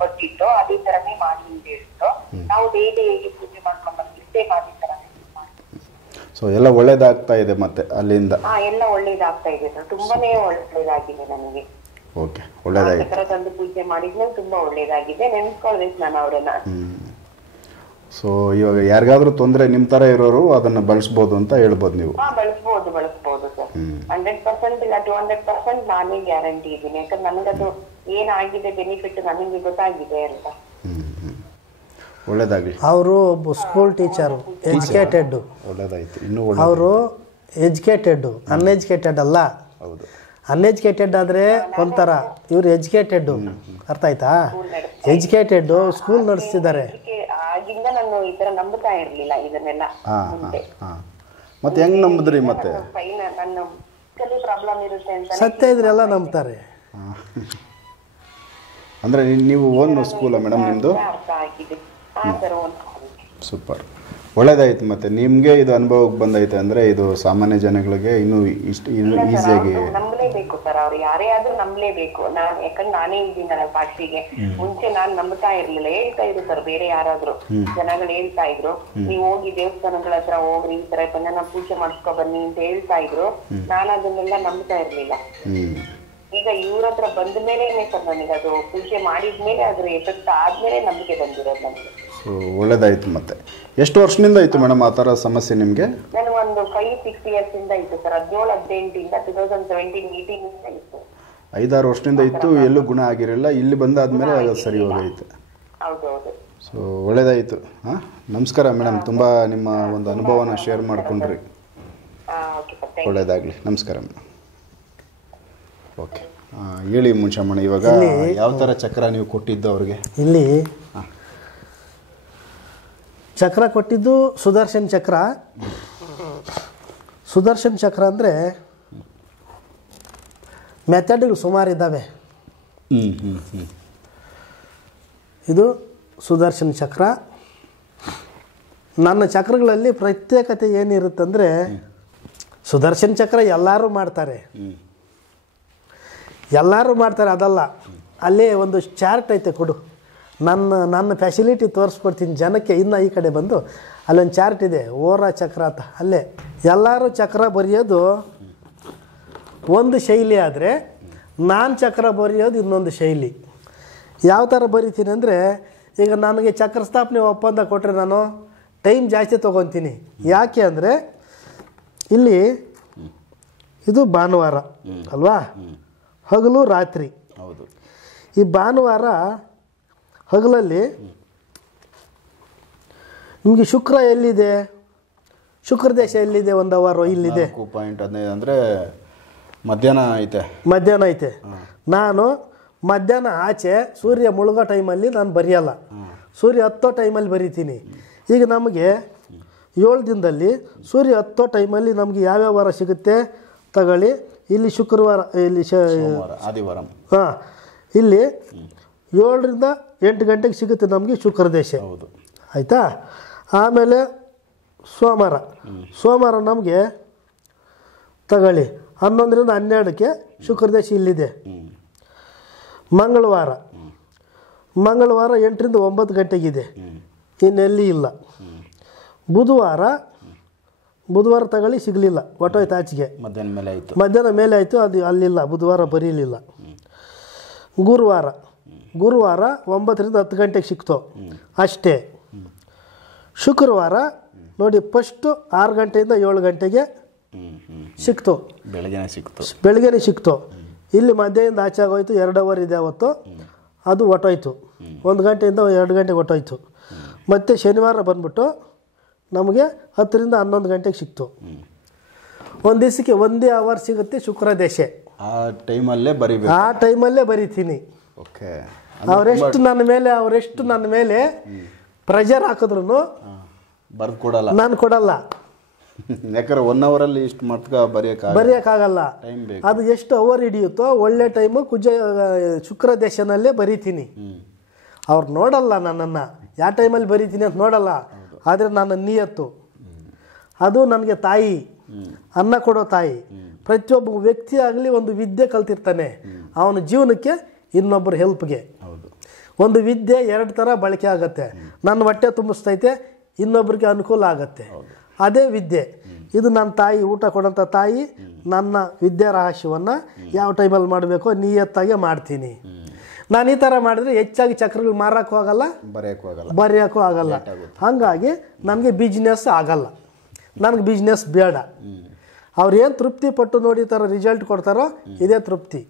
ಕೊಟ್ಟಿತ್ತು, ಅದೇ ತರನೇ ಮಾಡಿ ಅಂತ ಹೇಳಿದ್ರು. ನಾವು ಡೈಲಿ ಹೇಗೆ ಪೂಜೆ ಮಾಡ್ಕೊಂಡ್ ಬಂದಿರ್ತೇವೆ ಅದೇ ತರನೇ. ಸೊ ಎಲ್ಲ ಒಳ್ಳೇದಾಗ್ತಾ ಇದೆ ಮತ್ತೆ ಅಲ್ಲಿಂದ? ಎಲ್ಲ ಒಳ್ಳೇದಾಗ್ತಾ ಇದೆ ಸರ್, ತುಂಬಾನೇ ಒಳ್ಳೇದಾಗಿದೆ ನನಗೆ. ಓಕೆ, ಒಳ್ಳೇದಾಗಿದೆ. ಚಕ್ರ ತಂದು ಪೂಜೆ ಮಾಡಿದ್ಮೇಲೆ ತುಂಬಾ ಒಳ್ಳೇದಾಗಿದೆ. ನೆನ್ಸ್ಕೊಳ್ಬೇಕು ನಾನು ಅವರನ್ನ. ಸೊ ಇವಾಗ ಯಾರಿಗಾದ್ರೂ ತೊಂದರೆ ನಿಮ್ಮ ತರ ಇರೋರು ಅದನ್ನ ಬಳಸ್ಬೋದು ಅಂತ ಹೇಳ್ಬೋದು ನೀವು? ಬಳಸ್ಬೋದು ಸರ್. 100% ಇಲ್ಲ 200% ನಾನೇ ಗ್ಯಾರಂಟಿ ಇದ್ದೀನಿ. ಯಾಕಂದ್ರೆ ನನಗದು ಏನಾಗಿದೆ ಬೆನಿಫಿಟ್ ನನಗೆ ಗೊತ್ತಾಗಿದೆ ಅಂತ. ಒಳ್ಳೇದಾಗ್ಲಿ. ಅವರು ಒಬ್ಬ ಸ್ಕೂಲ್ ಟೀಚರು, ಎಜುಕೇಟೆಡ್. ಒಳ್ಳೇದಾಯ್ತು. ಇನ್ನೂ ಅವರು ಎಜುಕೇಟೆಡ್, ಅನ್ಎಜುಕೇಟೆಡ್ ಅಲ್ಲ. ಹೌದು. ಅನ್ಎಜುಕೇಟೆಡ್ ಆದರೆ ಒಂಥರ, ಇವ್ರು ಎಜುಕೇಟೆಡ್. ಅರ್ಥ ಆಯ್ತಾ? ಎಜುಕೇಟೆಡ್, ಸ್ಕೂಲ್ ನಡೆಸ್ತಿದ್ದಾರೆ. ಆಗಿಂದ ನಾನು ಈ ತರ ನಂಬುತ್ತಾ ಇರ್ಲಿಲ್ಲ ಇದನ್ನೆಲ್ಲ. ಮತ್ತೆ ಹೆಂಗ್ ನಂಬಿದ್ರಿ? ಮತ್ತೆ ನನ್ನ ಪ್ರಾಬ್ಲಮ್ ಇರುತ್ತೆ ಅಂತ ಸತ್ಯ ಇದ್ರೆ ಎಲ್ಲ ನಂಬ್ತಾರೆ. ಅಂದ್ರೆ ನೀವು ಓನ್ ಸ್ಕೂಲಾ ಮೇಡಮ್ ನಿಮ್ದು? ಅರ್ಥ ಆಗಿದೆ. ಸೂಪರ್, ಒಳ್ಳೇದಾಯ್ತು. ಮತ್ತೆ ನಿಮ್ಗೆ ಇದು ಅನುಭವಕ್ಕೆ ಬಂದೈತೆ ಅಂದ್ರೆ ಇದು ಸಾಮಾನ್ಯ ಜನಗಳಿಗೆ ಇನ್ನೂ ಈಸಿಯಾಗಿ ನಂಬಲೇಬೇಕು ಸರ್. ಅವ್ರು ಯಾರೇ ಆದ್ರೂ ನಂಬಲೇಬೇಕು. ಯಾಕಂದ್ರೆ ನಾನೇ ಇದ್ದೀನಲ್ಲ ಸಾಕ್ಷಿಗೆ. ಮುಂಚೆ ನಾನ್ ನಂಬ್ತಾ ಇರ್ಲಿಲ್ಲ. ಹೇಳ್ತಾ ಇದ್ರು ಸರ್ ಬೇರೆ ಯಾರಾದ್ರೂ ಜನಗಳು ಹೇಳ್ತಾ ಇದ್ರು, ನೀವು ಹೋಗಿ ದೇವಸ್ಥಾನಗಳ ಹತ್ರ ಹೋಗ್ರಿ, ಈ ತರ ಬಂದ ಪೂಜೆ ಮಾಡಿಸ್ಕೊ ಬನ್ನಿ ಅಂತ ಹೇಳ್ತಾ ಇದ್ರು. ನಾನು ಅದನ್ನೆಲ್ಲ ನಂಬ್ತಾ ಇರ್ಲಿಲ್ಲ. ಈಗ ಇವ್ರ ಹತ್ರ ಬಂದ ಮೇಲೆ ಸರ್ ನನಗೆ ಅದು ಪೂಜೆ ಮಾಡಿದ್ಮೇಲೆ ಅದ್ರ ಎಫೆಕ್ಟ್ ಆದ್ಮೇಲೆ ನಂಬಿಕೆ ಬಂದಿರೋದು ನನಗೆ. ಸೊ ಒಳ್ಳೇದಾಯ್ತು. ಮತ್ತೆ ಎಷ್ಟು ವರ್ಷದಿಂದ ಇತ್ತು ಮೇಡಮ್ ಆ ಥರ ಸಮಸ್ಯೆ ನಿಮಗೆ? ನಾನು ಒಂದು 5-6 ಇಯರ್ಸ್ ಇಂದ ಇತ್ತು ಸರ್. 17-18 ಇಂದ 2017-18 ಇಂದ ಇತ್ತು. 5-6 ವರ್ಷದಿಂದ ಇತ್ತು, ಎಲ್ಲೂ ಗುಣ ಆಗಿರಲಿಲ್ಲ. ಇಲ್ಲಿ ಬಂದಾದ್ಮೇಲೆ ಅದು ಸರಿ ಹೋಗೈತೆ. ಹೌದೌದು. ಸೊ ಒಳ್ಳೇದಾಯಿತು. ಹಾಂ, ನಮಸ್ಕಾರ ಮೇಡಮ್. ತುಂಬ ನಿಮ್ಮ ಒಂದು ಅನುಭವನ ಶೇರ್ ಮಾಡ್ಕೊಂಡ್ರಿ. ಒಳ್ಳೇದಾಗಲಿ. ನಮಸ್ಕಾರ ಮೇಡಮ್. ಓಕೆ, ಹೇಳಿ ಮುಂಚಮ್ಮಣ್ಣ, ಇವಾಗ ಯಾವ ಥರ ಚಕ್ರ ನೀವು ಕೊಟ್ಟಿದ್ದು ಅವ್ರಿಗೆ? ಇಲ್ಲಿ ಚಕ್ರ ಕೊಟ್ಟಿದ್ದು ಸುದರ್ಶನ್ ಚಕ್ರ. ಸುದರ್ಶನ್ ಚಕ್ರ ಅಂದರೆ ಮೆಥಡ್ಗಳು ಸುಮಾರಿದ್ದಾವೆ. ಇದು ಸುದರ್ಶನ್ ಚಕ್ರ. ನನ್ನ ಚಕ್ರಗಳಲ್ಲಿ ಪ್ರತ್ಯೇಕತೆ ಏನಿರುತ್ತಂದರೆ, ಸುದರ್ಶನ್ ಚಕ್ರ ಎಲ್ಲರೂ ಮಾಡ್ತಾರೆ, ಅದಲ್ಲ. ಅಲ್ಲೇ ಒಂದು ಚಾರ್ಟ್ ಐತೆ, ಕೊಡು. ನನ್ನ ಫೆಸಿಲಿಟಿ ತೋರಿಸ್ಕೊಡ್ತೀನಿ ಜನಕ್ಕೆ. ಇನ್ನು ಈ ಕಡೆ ಬಂದು ಅಲ್ಲೊಂದು ಚಾರ್ಟ್ ಇದೆ, ಓರಾ ಚಕ್ರ ಅಂತ. ಅಲ್ಲೇ ಎಲ್ಲರೂ ಚಕ್ರ ಬರೆಯೋದು ಒಂದು ಶೈಲಿ ಆದರೆ, ನಾನು ಚಕ್ರ ಬರೆಯೋದು ಇನ್ನೊಂದು ಶೈಲಿ. ಯಾವ ಥರ ಬರಿತೀನಿ ಅಂದರೆ, ಈಗ ನನಗೆ ಚಕ್ರ ಸ್ಥಾಪನೆ ಒಪ್ಪಂದ ಕೊಟ್ಟರೆ ನಾನು ಟೈಮ್ ಜಾಸ್ತಿ ತೊಗೊತೀನಿ. ಯಾಕೆ ಅಂದರೆ, ಇಲ್ಲಿ ಇದು ಭಾನುವಾರ ಅಲ್ವಾ, ಹಗಲು ರಾತ್ರಿ. ಹೌದು. ಈ ಭಾನುವಾರ ಹಗಲಲ್ಲಿ ನಿಮಗೆ ಶುಕ್ರ ಎಲ್ಲಿದೆ, ಶುಕ್ರ ದೇಶ ಎಲ್ಲಿದೆ? 1 ಅವರ್ ಇಲ್ಲಿದೆ. 4.15 ಅಂದರೆ ಮಧ್ಯಾಹ್ನ ಐತೆ. ನಾನು ಮಧ್ಯಾಹ್ನ ಆಚೆ ಸೂರ್ಯ ಮುಳುಗೋ ಟೈಮಲ್ಲಿ ನಾನು ಬರೆಯಲ್ಲ, ಸೂರ್ಯ ಹತ್ತೋ ಟೈಮಲ್ಲಿ ಬರಿತೀನಿ. ಈಗ ನಮಗೆ 7 ದಿನದಲ್ಲಿ ಸೂರ್ಯ ಹತ್ತೋ ಟೈಮಲ್ಲಿ ನಮಗೆ ಯಾವ್ಯಾವ ವಾರ ಸಿಗುತ್ತೆ ತಗೊಳ್ಳಿ. ಇಲ್ಲಿ ಶುಕ್ರವಾರ, ಇಲ್ಲಿ ಆದಿವಾರ. ಹಾಂ, ಇಲ್ಲಿ 7ರಿಂದ 8 ಗಂಟೆಗೆ ಸಿಗುತ್ತೆ ನಮಗೆ ಶುಕ್ರ ದೇಶ. ಹೌದು. ಆಯಿತಾ? ಆಮೇಲೆ ಸೋಮವಾರ ನಮಗೆ ತಗೊಳ್ಳಿ 11ರಿಂದ 12ಕ್ಕೆ ಶುಕ್ರ ದೇಶ ಇಲ್ಲಿದೆ. ಮಂಗಳವಾರ 8ರಿಂದ 9 ಗಂಟೆಗಿದೆ, ಇನ್ನೆಲ್ಲಿ ಇಲ್ಲ. ಬುಧವಾರ ತಗೊಳ್ಳಿ, ಸಿಗಲಿಲ್ಲ, ಹೊಟ್ಟೋಯ್ತು ಆಚೆಗೆ. ಮಧ್ಯಾಹ್ನ ಮೇಲೆ ಆಯಿತು, ಅದು ಅಲ್ಲಿಲ್ಲ, ಬುಧವಾರ ಬರೀಲಿಲ್ಲ. ಗುರುವಾರ 9ರಿಂದ 10 ಗಂಟೆಗೆ ಸಿಕ್ತು ಅಷ್ಟೇ. ಶುಕ್ರವಾರ ನೋಡಿ, ಫಸ್ಟು 6 ಗಂಟೆಯಿಂದ 7 ಗಂಟೆಗೆ ಸಿಕ್ತು, ಬೆಳಗ್ಗೆನೇ ಸಿಕ್ತು. ಇಲ್ಲಿ ಮಧ್ಯಾಹ್ನದಿಂದ ಆಚೆ ಆಗೋಯ್ತು, 2 ಅವರ್ ಇದೆ ಅವತ್ತು, ಅದು ಹೊಟ್ಟೋಯ್ತು. 1 ಗಂಟೆಯಿಂದ 2 ಗಂಟೆಗೆ ಹೊಟ್ಟೋಯ್ತು. ಮತ್ತು ಶನಿವಾರ ಬಂದ್ಬಿಟ್ಟು ನಮಗೆ 10ರಿಂದ 11 ಗಂಟೆಗೆ ಸಿಕ್ತು. ಒಂದು ದಿವಸಕ್ಕೆ 1 ಅವರ್ ಸಿಗುತ್ತೆ ಶುಕ್ರ ದೇಶ. ಆ ಟೈಮಲ್ಲೇ ಬರಿತೀನಿ. ಓಕೆ. ಅವರೆಷ್ಟು ನನ್ನ ಮೇಲೆ ಪ್ರೆಷರ್ ಹಾಕಿದ್ರು ನಾನು ಕೊಡಲ್ಲ. ಯಾಕಂದ್ರೆ 1 ಅವರಲ್ಲಿ ಇಷ್ಟು ಮಾತ್ರ ಬರೆಯೋಕ್ಕಾಗಲ್ಲ. ಅದು ಎಷ್ಟು ಅವರ್ ಹಿಡಿಯುತ್ತೋ ಒಳ್ಳೆ ಟೈಮು ಶುಕ್ರ ದೇಶನಲ್ಲೇ ಬರಿತೀನಿ. ಅವ್ರು ನೋಡಲ್ಲ ನನ್ನನ್ನು, ಯಾವ ಟೈಮಲ್ಲಿ ಬರಿತೀನಿ ಅಂತ ನೋಡಲ್ಲ. ಆದರೆ ನನ್ನ ನಿಯತ್ತು ಅದು ನನಗೆ ತಾಯಿ, ಅನ್ನ ಕೊಡೋ ತಾಯಿ. ಪ್ರತಿಯೊಬ್ಬ ವ್ಯಕ್ತಿ ಆಗಲಿ ಒಂದು ವಿದ್ಯೆ ಕಲ್ತಿರ್ತಾನೆ, ಅವನ ಜೀವನಕ್ಕೆ ಇನ್ನೊಬ್ಬರ ಹೆಲ್ಪ್ಗೆ. ಒಂದು ವಿದ್ಯೆ 2 ಥರ ಬಳಕೆ ಆಗುತ್ತೆ. ನನ್ನ ಹೊಟ್ಟೆ ತುಂಬಿಸ್ತೈತೆ, ಇನ್ನೊಬ್ಬರಿಗೆ ಅನುಕೂಲ ಆಗುತ್ತೆ. ಅದೇ ವಿದ್ಯೆ. ಇದು ನನ್ನ ತಾಯಿ, ಊಟ ಕೊಡೋಂಥ ತಾಯಿ. ನನ್ನ ವಿದ್ಯಾ ರಹಸ್ಯವನ್ನು ಯಾವ ಟೈಮಲ್ಲಿ ಮಾಡಬೇಕೋ ನಿಯತ್ತಾಗೆ ಮಾಡ್ತೀನಿ. ನಾನು ಈ ಥರ ಮಾಡಿದ್ರೆ ಹೆಚ್ಚಾಗಿ ಚಕ್ರಗಳು ಮಾರಕ್ಕೂ ಆಗಲ್ಲ, ಬರೆಯೋಕ್ಕೂ ಆಗಲ್ಲ. ಹಾಗಾಗಿ ನನಗೆ ಬಿಸ್ನೆಸ್ ಆಗಲ್ಲ, ನನಗೆ ಬಿಸ್ನೆಸ್ ಬೇಡ. ಅವ್ರು ಏನು ತೃಪ್ತಿ ಪಟ್ಟು ನೋಡಿ ಈ ಥರ ರಿಸಲ್ಟ್ ಕೊಡ್ತಾರೋ ಇದೇ ತೃಪ್ತಿ.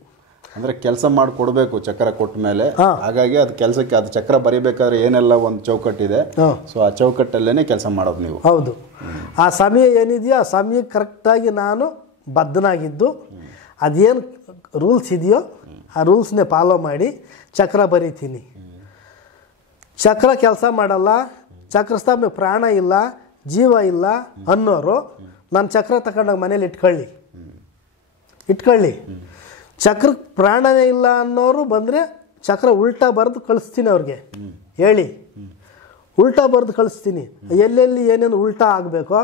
ಅಂದರೆ ಕೆಲಸ ಮಾಡಿ ಕೊಡಬೇಕು ಚಕ್ರ ಕೊಟ್ಟ ಮೇಲೆ. ಹಾಗಾಗಿ ಅದು ಕೆಲಸಕ್ಕೆ ಅದು ಚಕ್ರ ಬರಿಬೇಕಾದ್ರೆ ಏನೆಲ್ಲ ಒಂದು ಚೌಕಟ್ಟಿದೆ, ಸೊ ಆ ಚೌಕಟ್ಟಲ್ಲೇ ಕೆಲಸ ಮಾಡೋದು ನೀವು. ಹೌದು, ಆ ಸಮಯ ಏನಿದೆಯೋ ಆ ಸಮಯಕ್ಕೆ ಕರೆಕ್ಟಾಗಿ ನಾನು ಬದ್ಧನಾಗಿದ್ದು ಅದೇನು ರೂಲ್ಸ್ ಇದೆಯೋ ಆ ರೂಲ್ಸ್ನೇ ಫಾಲೋ ಮಾಡಿ ಚಕ್ರ ಬರಿತೀನಿ. ಚಕ್ರ ಕೆಲಸ ಮಾಡಲ್ಲ, ಚಕ್ರ ಸ್ಥಾಪನೆ ಪ್ರಾಣ ಇಲ್ಲ, ಜೀವ ಇಲ್ಲ ಅನ್ನೋರು ನಾನು ಚಕ್ರ ತಗೊಂಡಾಗ ಮನೇಲಿ ಇಟ್ಕೊಳ್ಳಿ. ಚಕ್ರ ಪ್ರಾಣನೇ ಇಲ್ಲ ಅನ್ನೋರು ಬಂದರೆ ಚಕ್ರ ಉಲ್ಟಾ ಬರೆದು ಕಳಿಸ್ತೀನಿ ಅವ್ರಿಗೆ ಹೇಳಿ, ಉಲ್ಟಾ ಬರೆದು ಕಳಿಸ್ತೀನಿ. ಎಲ್ಲೆಲ್ಲಿ ಏನೇನು ಉಲ್ಟಾ ಆಗಬೇಕೋ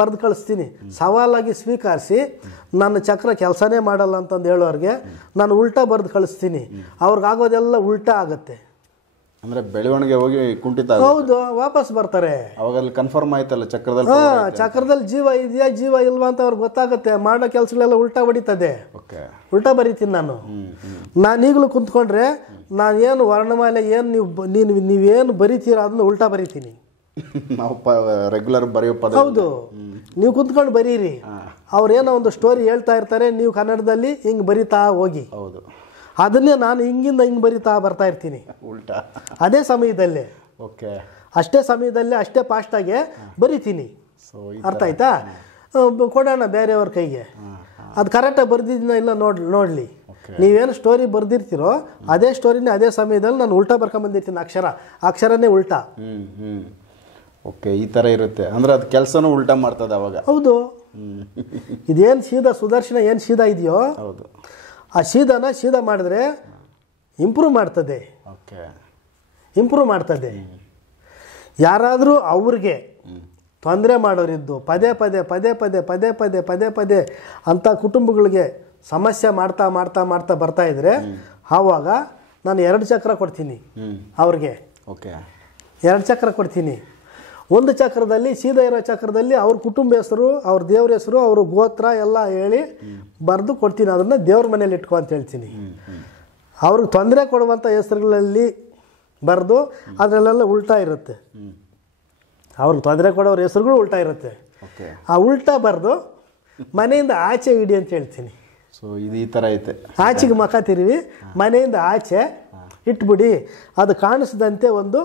ಬರೆದು ಕಳಿಸ್ತೀನಿ. ಸವಾಲಾಗಿ ಸ್ವೀಕರಿಸಿ ನನ್ನ ಚಕ್ರ ಕೆಲಸನೇ ಮಾಡಲ್ಲ ಅಂತಂದು ಹೇಳೋರಿಗೆ ನಾನು ಉಲ್ಟಾ ಬರೆದು ಕಳಿಸ್ತೀನಿ. ಅವ್ರಿಗಾಗೋದೆಲ್ಲ ಉಲ್ಟಾ ಆಗುತ್ತೆ. ಅಂದರೆ ಬೆಳವಣಿಗೆ ಹೋಗಿ ಕುಂಠಿತ. ಹೌದು, ವಾಪಸ್ ಬರ್ತಾರೆ. ಅವಾಗಲ್ಲಿ ಕನ್ಫರ್ಮ್ ಆಯ್ತಲ್ಲ ಚಕ್ರದಲ್ಲಿ. ಚಕ್ರದಲ್ಲಿ ಜೀವ ಇದೆಯಾ ಜೀವ ಇಲ್ವಾ ಅಂತ ಅವ್ರಿಗೆ ಗೊತ್ತಾಗುತ್ತೆ. ಮಾಡೋ ಕೆಲಸಗಳೆಲ್ಲ ಉಲ್ಟಾ ಹೊಡಿತದೆ. ಉಲ್ಟಾ ಬರೀತೀನಿ ನಾನು. ನಾನೀಗಲೂ ಕುಂತ್ಕೊಂಡ್ರೆ ನಾನು ಏನು ವರ್ಣಮಾಲೆ ಏನು ನೀವೇನು ಬರೀತೀರ ಅದನ್ನ ಉಲ್ಟಾ ಬರೀತೀನಿ. ನಾವು ರೆಗ್ಯುಲರ್ ಬರೆಯೋ ಪದ. ಹೌದು, ನೀವು ಕುಂತ್ಕೊಂಡು ಬರೀರಿ. ಅವ್ರೇನೋ ಒಂದು ಸ್ಟೋರಿ ಹೇಳ್ತಾ ಇರ್ತಾರೆ, ನೀವು ಕನ್ನಡದಲ್ಲಿ ಹಿಂಗೆ ಬರಿತಾ ಹೋಗಿ. ಹೌದು, ಅದನ್ನೇ ನಾನು ಹಿಂಗಿಂದ ಹಿಂಗೆ ಬರಿತಾ ಬರ್ತಾ ಇರ್ತೀನಿ ಉಲ್ಟಾ. ಅದೇ ಸಮಯದಲ್ಲೇ, ಅಷ್ಟೇ ಸಮಯದಲ್ಲೇ ಅಷ್ಟೇ ಫಾಸ್ಟಾಗೆ ಬರಿತೀನಿ. ಅರ್ಥ ಆಯ್ತಾ? ಕೊಡೋಣ ಬೇರೆಯವ್ರ ಕೈಗೆ. ಅದು ಕರೆಕ್ಟಾಗಿ ಬರ್ದಿದ್ದೀನ ಇಲ್ಲ ನೋಡಲಿ. ನೀವೇನು ಸ್ಟೋರಿ ಬರ್ದಿರ್ತೀರೋ ಅದೇ ಸ್ಟೋರಿನೇ ಅದೇ ಸಮಯದಲ್ಲಿ ನಾನು ಉಲ್ಟಾ ಬರ್ಕೊಂಬಂದಿರ್ತೀನಿ. ಅಕ್ಷರನೇ ಉಲ್ಟಾ. ಓಕೆ, ಈ ಥರ ಇರುತ್ತೆ. ಅಂದರೆ ಅದು ಕೆಲಸನೂ ಉಲ್ಟಾ ಮಾಡ್ತದೆ ಅವಾಗ. ಹೌದು, ಇದೇನು ಸೀದಾ ಸುದರ್ಶನ ಏನು ಸೀದಾ ಇದೆಯೋ ಹೌದು, ಆ ಸೀದಾ ಮಾಡಿದ್ರೆ ಇಂಪ್ರೂವ್ ಮಾಡ್ತದೆ. ಇಂಪ್ರೂವ್ ಮಾಡ್ತದೆ. ಯಾರಾದರೂ ಅವ್ರಿಗೆ ತೊಂದರೆ ಮಾಡೋರಿದ್ದು ಪದೇ ಪದೇ ಪದೇ ಪದೇ ಪದೇ ಪದೇ ಪದೇ ಪದೇ ಅಂಥ ಕುಟುಂಬಗಳಿಗೆ ಸಮಸ್ಯೆ ಮಾಡ್ತಾ ಮಾಡ್ತಾ ಮಾಡ್ತಾ ಬರ್ತಾ ಇದ್ರೆ ಆವಾಗ ನಾನು 2 ಚಕ್ರ ಕೊಡ್ತೀನಿ ಅವ್ರಿಗೆ. 2 ಚಕ್ರ ಕೊಡ್ತೀನಿ. ಒಂದು ಚಕ್ರದಲ್ಲಿ ಸೀದಾ ಇರೋ ಚಕ್ರದಲ್ಲಿ ಅವ್ರ ಕುಟುಂಬ ಹೆಸರು, ಅವ್ರ ದೇವ್ರ ಹೆಸರು, ಅವ್ರ ಗೋತ್ರ ಎಲ್ಲ ಹೇಳಿ ಬರೆದು ಕೊಡ್ತೀನಿ. ಅದನ್ನು ದೇವ್ರ ಮನೇಲಿ ಇಟ್ಕೊ ಅಂತ ಹೇಳ್ತೀನಿ. ಅವ್ರಿಗೆ ತೊಂದರೆ ಕೊಡುವಂಥ ಹೆಸರುಗಳಲ್ಲಿ ಬರೆದು ಅದರಲ್ಲೆಲ್ಲ ಉಲ್ಟಾ ಇರುತ್ತೆ. ಅವ್ರಿಗೆ ತೊಂದರೆ ಕೊಡೋರ ಹೆಸರುಗಳು ಉಲ್ಟಾ ಇರುತ್ತೆ. ಆ ಉಲ್ಟಾ ಬರೆದು ಮನೆಯಿಂದ ಆಚೆ ಇಡಿ ಅಂತ ಹೇಳ್ತೀನಿ. ಸೊ ಇದು ಈ ಥರ ಐತೆ. ಆಚೆಗೆ ಮಖ ತಿರುವಿ ಮನೆಯಿಂದ ಆಚೆ ಇಟ್ಬಿಡಿ. ಅದು ಕಾಣಿಸಿದಂತೆ ಒಂದು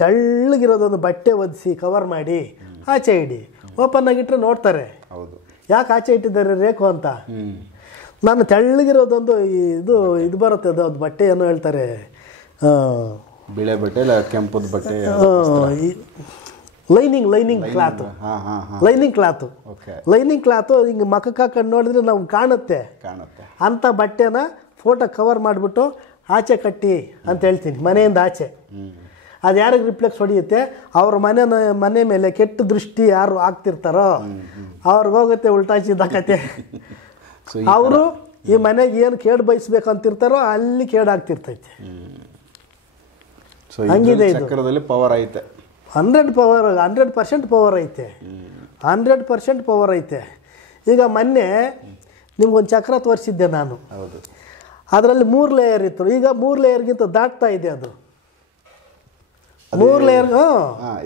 ತೆಳ್ಳಗಿರೋದೊಂದು ಬಟ್ಟೆ ಒದಿಸಿ ಕವರ್ ಮಾಡಿ ಆಚೆ ಇಡಿ. ಓಪನ್ ಆಗಿಟ್ರೆ ನೋಡ್ತಾರೆ ಯಾಕೆ ಆಚೆ ಇಟ್ಟಿದ್ದಾರೆ ರೇಖು ಅಂತ. ನಾನು ತೆಳ್ಳಗಿರೋದೊಂದು ಇದು ಬರುತ್ತೆ, ಅದು ಬಟ್ಟೆ ಏನೋ ಹೇಳ್ತಾರೆ, ಬಿಳೆ ಬಟ್ಟೆ ಇಲ್ಲ ಕೆಂಪದ ಬಟ್ಟೆ, ಲೈನಿಂಗ್ ಕ್ಲಾತು ಹಿಂಗೆ ಮಖಕ್ಕೆ ಹಾಕೊಂಡು ನೋಡಿದ್ರೆ ನಮ್ಗೆ ಕಾಣುತ್ತೆ. ಅಂಥ ಬಟ್ಟೆನ ಫೋಟೋ ಕವರ್ ಮಾಡಿಬಿಟ್ಟು ಆಚೆ ಕಟ್ಟಿ ಅಂತ ಹೇಳ್ತೀನಿ. ಮನೆಯಿಂದ ಆಚೆ ಅದು ಯಾರಿಗೆ ರಿಫ್ಲೆಕ್ಸ್ ಹೊಡೆಯುತ್ತೆ? ಅವ್ರ ಮನೆ ಮೇಲೆ ಕೆಟ್ಟ ದೃಷ್ಟಿ ಯಾರು ಆಗ್ತಿರ್ತಾರೋ ಅವ್ರಿಗೆ ಹೋಗುತ್ತೆ ಉಲ್ಟಾ ಸೀದಾ ಕತೆ. ಅವರು ಈ ಮನೆಗೆ ಏನು ಕೇಡು ಬಯಸ್ಬೇಕಂತಿರ್ತಾರೋ ಅಲ್ಲಿ ಕೇಡಾಗ್ತಿರ್ತೈತೆ. ಹಂಗಿದೆ ಇದು. ಪವರ್ ಐತೆ, 100% ಪವರ್ ಐತೆ. 100% ಪವರ್ ಐತೆ. ಈಗ ಮೊನ್ನೆ ನಿಮ್ಗೊಂದು ಚಕ್ರ ತೋರಿಸಿದ್ದೆ ನಾನು. ಅದರಲ್ಲಿ 3 ಲೇಯರ್ ಇತ್ತು. ಈಗ 3 ಲೇಯರ್ಗಿಂತ ದಾಟ್ತಾ ಇದೆ ಅದು. 3 ಲೇಯರ್.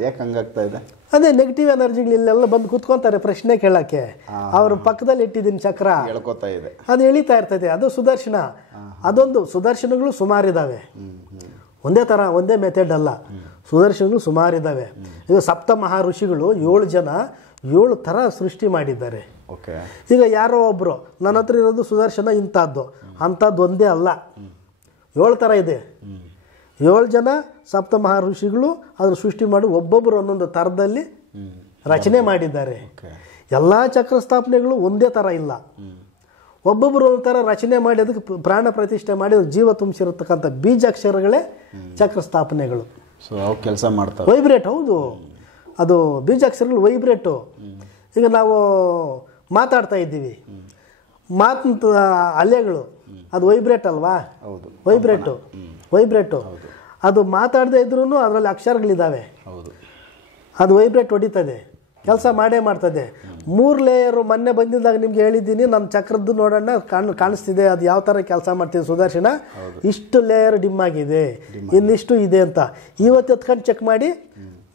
ಯಾಕೆ ಹಂಗಾಗ್ತಾ ಇದೆ? ಅದೇ ನೆಗೆಟಿವ್ ಎನರ್ಜಿಗಳು ಇಲ್ಲೆಲ್ಲ ಬಂದು ಕುತ್ಕೊಂತಾರೆ ಪ್ರಶ್ನೆ ಕೇಳಕ್ಕೆ. ಅವ್ರ ಪಕ್ಕದಲ್ಲಿ ಇಟ್ಟಿದ್ದೀನಿ ಚಕ್ರ, ಅದು ಎಳಿತಾ ಇರ್ತದೆ. ಅದು ಸುದರ್ಶನ. ಅದೊಂದು ಸುದರ್ಶನಗಳು ಸುಮಾರಿದ್ದಾವೆ. ಒಂದೇ ಮೆಥಡ್ ಅಲ್ಲ, ಸುದರ್ಶನಗಳು ಸುಮಾರಿದ್ದಾವೆ. ಈಗ ಸಪ್ತ ಮಹಾ ಋಷಿಗಳು 7 ಜನ 7 ಥರ ಸೃಷ್ಟಿ ಮಾಡಿದ್ದಾರೆ. ಈಗ ಯಾರೋ ಒಬ್ಬರು ನನ್ನ ಹತ್ರ ಇರೋದು ಸುದರ್ಶನ ಇಂಥದ್ದು ಅಂಥದ್ದು ಒಂದೇ ಅಲ್ಲ, 7 ಥರ ಇದೆ. 7 ಜನ ಸಪ್ತ ಮಹಾ ಋಷಿಗಳು ಅದ್ರ ಸೃಷ್ಟಿ ಮಾಡಿ ಒಬ್ಬೊಬ್ಬರು ಒಂದೊಂದು ಥರದಲ್ಲಿ ರಚನೆ ಮಾಡಿದ್ದಾರೆ. ಎಲ್ಲ ಚಕ್ರ ಸ್ಥಾಪನೆಗಳು ಒಂದೇ ಥರ ಇಲ್ಲ. ಒಬ್ಬೊಬ್ಬರು ಒಂದು ಥರ ರಚನೆ ಮಾಡಿ ಅದಕ್ಕೆ ಪ್ರಾಣ ಪ್ರತಿಷ್ಠೆ ಮಾಡಿ ಜೀವ ತುಂಬಿಸಿರತಕ್ಕಂಥ ಬೀಜಾಕ್ಷರಗಳೇ ಚಕ್ರ ಸ್ಥಾಪನೆಗಳು. ಕೆಲಸ ಮಾಡ್ತಾರೆ, ವೈಬ್ರೇಟ್. ಹೌದು, ಅದು ಬೀಜಾಕ್ಷರಗಳು ವೈಬ್ರೇಟು. ಈಗ ನಾವು ಮಾತಾಡ್ತಾ ಇದ್ದೀವಿ, ಮಾತು ಅಲೆಗಳು ಅದು ವೈಬ್ರೇಟ್ ಅಲ್ವಾ? ವೈಬ್ರೇಟು. ಅದು ಮಾತಾಡದೇ ಇದ್ರೂ ಅದರಲ್ಲಿ ಅಕ್ಷರಗಳಿದ್ದಾವೆ. ಅದು ವೈಬ್ರೇಟ್ ಹೊಡಿತದೆ, ಕೆಲಸ ಮಾಡೇ ಮಾಡ್ತದೆ. 3 ಲೇಯರು ಮೊನ್ನೆ ಬಂದಿದ್ದಾಗ ನಿಮ್ಗೆ ಹೇಳಿದ್ದೀನಿ, ನನ್ನ ಚಕ್ರದ್ದು ನೋಡೋಣ ಕಾಣಿಸ್ತಿದೆ ಅದು ಯಾವ ಥರ ಕೆಲಸ ಮಾಡ್ತಿದೆ ಸುದರ್ಶನ, ಇಷ್ಟು ಲೇಯರ್ ಡಿಮ್ ಆಗಿದೆ, ಇನ್ನಿಷ್ಟು ಇದೆ ಅಂತ. ಇವತ್ತು ಎತ್ಕೊಂಡು ಚೆಕ್ ಮಾಡಿ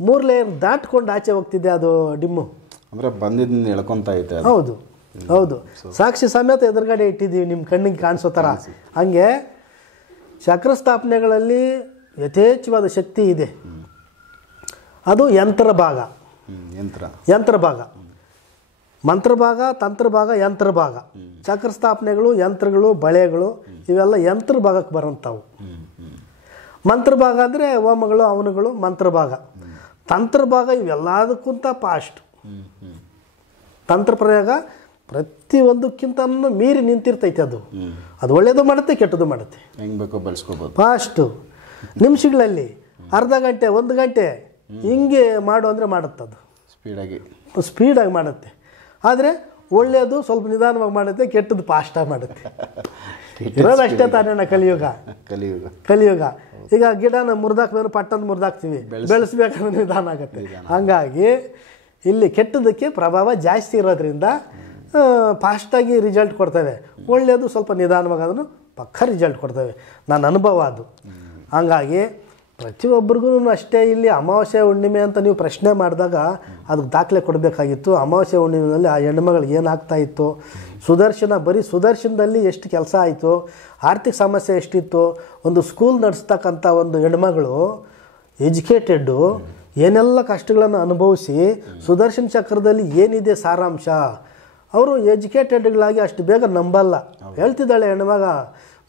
3 ಲೇಯರ್ ದಾಟ್ಕೊಂಡು ಆಚೆ ಹೋಗ್ತಿದೆ ಅದು ಡಿಮ್ಮು. ಅಂದರೆ ಬಂದಿದ್ದು ಎಳ್ಕೊತಾ ಐತೆ. ಹೌದು ಹೌದು, ಸಾಕ್ಷಿ ಸಮೇತ ಎದುರುಗಡೆ ಇಟ್ಟಿದ್ದೀವಿ ನಿಮ್ಮ ಕಣ್ಣಿಗೆ ಕಾಣಿಸೋ ಥರ. ಹಂಗೆ ಚಕ್ರ ಸ್ಥಾಪನೆಗಳಲ್ಲಿ ಯಥೇಚ್ಛವಾದ ಶಕ್ತಿ ಇದೆ. ಅದು ಯಂತ್ರ ಭಾಗ, ಯಂತ್ರ ಭಾಗ, ಮಂತ್ರ ಭಾಗ, ತಂತ್ರ ಭಾಗ, ಯಂತ್ರ ಭಾಗ. ಚಕ್ರ ಸ್ಥಾಪನೆಗಳು, ಯಂತ್ರಗಳು, ಬಳೆಗಳು ಇವೆಲ್ಲ ಯಂತ್ರ ಭಾಗಕ್ಕೆ ಬರೋಂಥವು. ಮಂತ್ರ ಭಾಗ ಅಂದರೆ ಹೋಮಗಳು, ಅವನುಗಳು ಮಂತ್ರ ಭಾಗ. ತಂತ್ರ ಭಾಗ ಇವೆಲ್ಲದಕ್ಕಿಂತ ಫಾಸ್ಟ್. ತಂತ್ರ ಪ್ರಯೋಗ ಪ್ರತಿಯೊಂದಕ್ಕಿಂತ ಮೀರಿ ನಿಂತಿರ್ತೈತೆ. ಅದು ಒಳ್ಳೇದು ಮಾಡುತ್ತೆ, ಕೆಟ್ಟದ್ದು ಮಾಡುತ್ತೆ. ಹೆಂಗೆ ಬೇಕೋ ಬಳಸ್ಕೋಬೋದು. ಫಾಸ್ಟು ನಿಮಿಷಗಳಲ್ಲಿ, ಅರ್ಧ ಗಂಟೆ, 1 ಗಂಟೆ ಹಿಂಗೆ ಮಾಡು ಅಂದರೆ ಮಾಡುತ್ತದು. ಸ್ಪೀಡಾಗಿ ಮಾಡುತ್ತೆ. ಆದರೆ ಒಳ್ಳೆಯದು ಸ್ವಲ್ಪ ನಿಧಾನವಾಗಿ ಮಾಡುತ್ತೆ, ಕೆಟ್ಟದ್ದು ಫಾಸ್ಟಾಗಿ ಮಾಡುತ್ತೆ. ಇರೋದಷ್ಟೇ ತಾನೇ ಕಲಿಯುಗ. ಈಗ ಗಿಡನ ಮುರಿದಾಕ್ಬೇಕು, ಪಟ್ಟಂದು ಮುರಿದಾಕ್ತೀವಿ, ಬೆಳೆಸ್ಬೇಕಂದ್ರೆ ನಿಧಾನ ಆಗುತ್ತೆ. ಹಾಗಾಗಿ ಇಲ್ಲಿ ಕೆಟ್ಟದಕ್ಕೆ ಪ್ರಭಾವ ಜಾಸ್ತಿ ಇರೋದ್ರಿಂದ ಫಾಸ್ಟಾಗಿ ರಿಸಲ್ಟ್ ಕೊಡ್ತವೆ. ಒಳ್ಳೆಯದು ಸ್ವಲ್ಪ ನಿಧಾನವಾಗಿ ಅದನ್ನು ಪಕ್ಕ ರಿಸಲ್ಟ್ ಕೊಡ್ತವೆ. ನನ್ನ ಅನುಭವ ಅದು. ಹಾಗಾಗಿ ಪ್ರತಿಯೊಬ್ಬರಿಗೂ ಅಷ್ಟೇ. ಇಲ್ಲಿ ಅಮಾವಾಸ್ಯೆ ಹುಣ್ಣಿಮೆ ಅಂತ ನೀವು ಪ್ರಶ್ನೆ ಮಾಡಿದಾಗ ಅದಕ್ಕೆ ದಾಖಲೆ ಕೊಡಬೇಕಾಗಿತ್ತು. ಅಮಾವಾಸ್ಯೆ ಹುಣ್ಣಿಮೆಯಲ್ಲಿ ಆ ಹೆಣ್ಣುಮಗಳಿಗೆ ಏನಾಗ್ತಾ ಇತ್ತು, ಸುದರ್ಶನ ಬರೀ ಸುದರ್ಶನದಲ್ಲಿ ಎಷ್ಟು ಕೆಲಸ ಆಯಿತು, ಆರ್ಥಿಕ ಸಮಸ್ಯೆ ಎಷ್ಟಿತ್ತು, ಒಂದು ಸ್ಕೂಲ್ ನಡೆಸ್ತಕ್ಕಂಥ ಒಂದು ಹೆಣ್ಮಗಳು ಎಜುಕೇಟೆಡ್ಡು ಏನೆಲ್ಲ ಕಷ್ಟಗಳನ್ನು ಅನುಭವಿಸಿ ಸುದರ್ಶನ ಚಕ್ರದಲ್ಲಿ ಏನಿದೆ ಸಾರಾಂಶ, ಅವರು ಎಜುಕೇಟೆಡ್ಗಳಾಗಿ ಅಷ್ಟು ಬೇಗ ನಂಬಲ್ಲ. ಹೇಳ್ತಿದ್ದಾಳೆ ಹೆಣ್ಮಗ,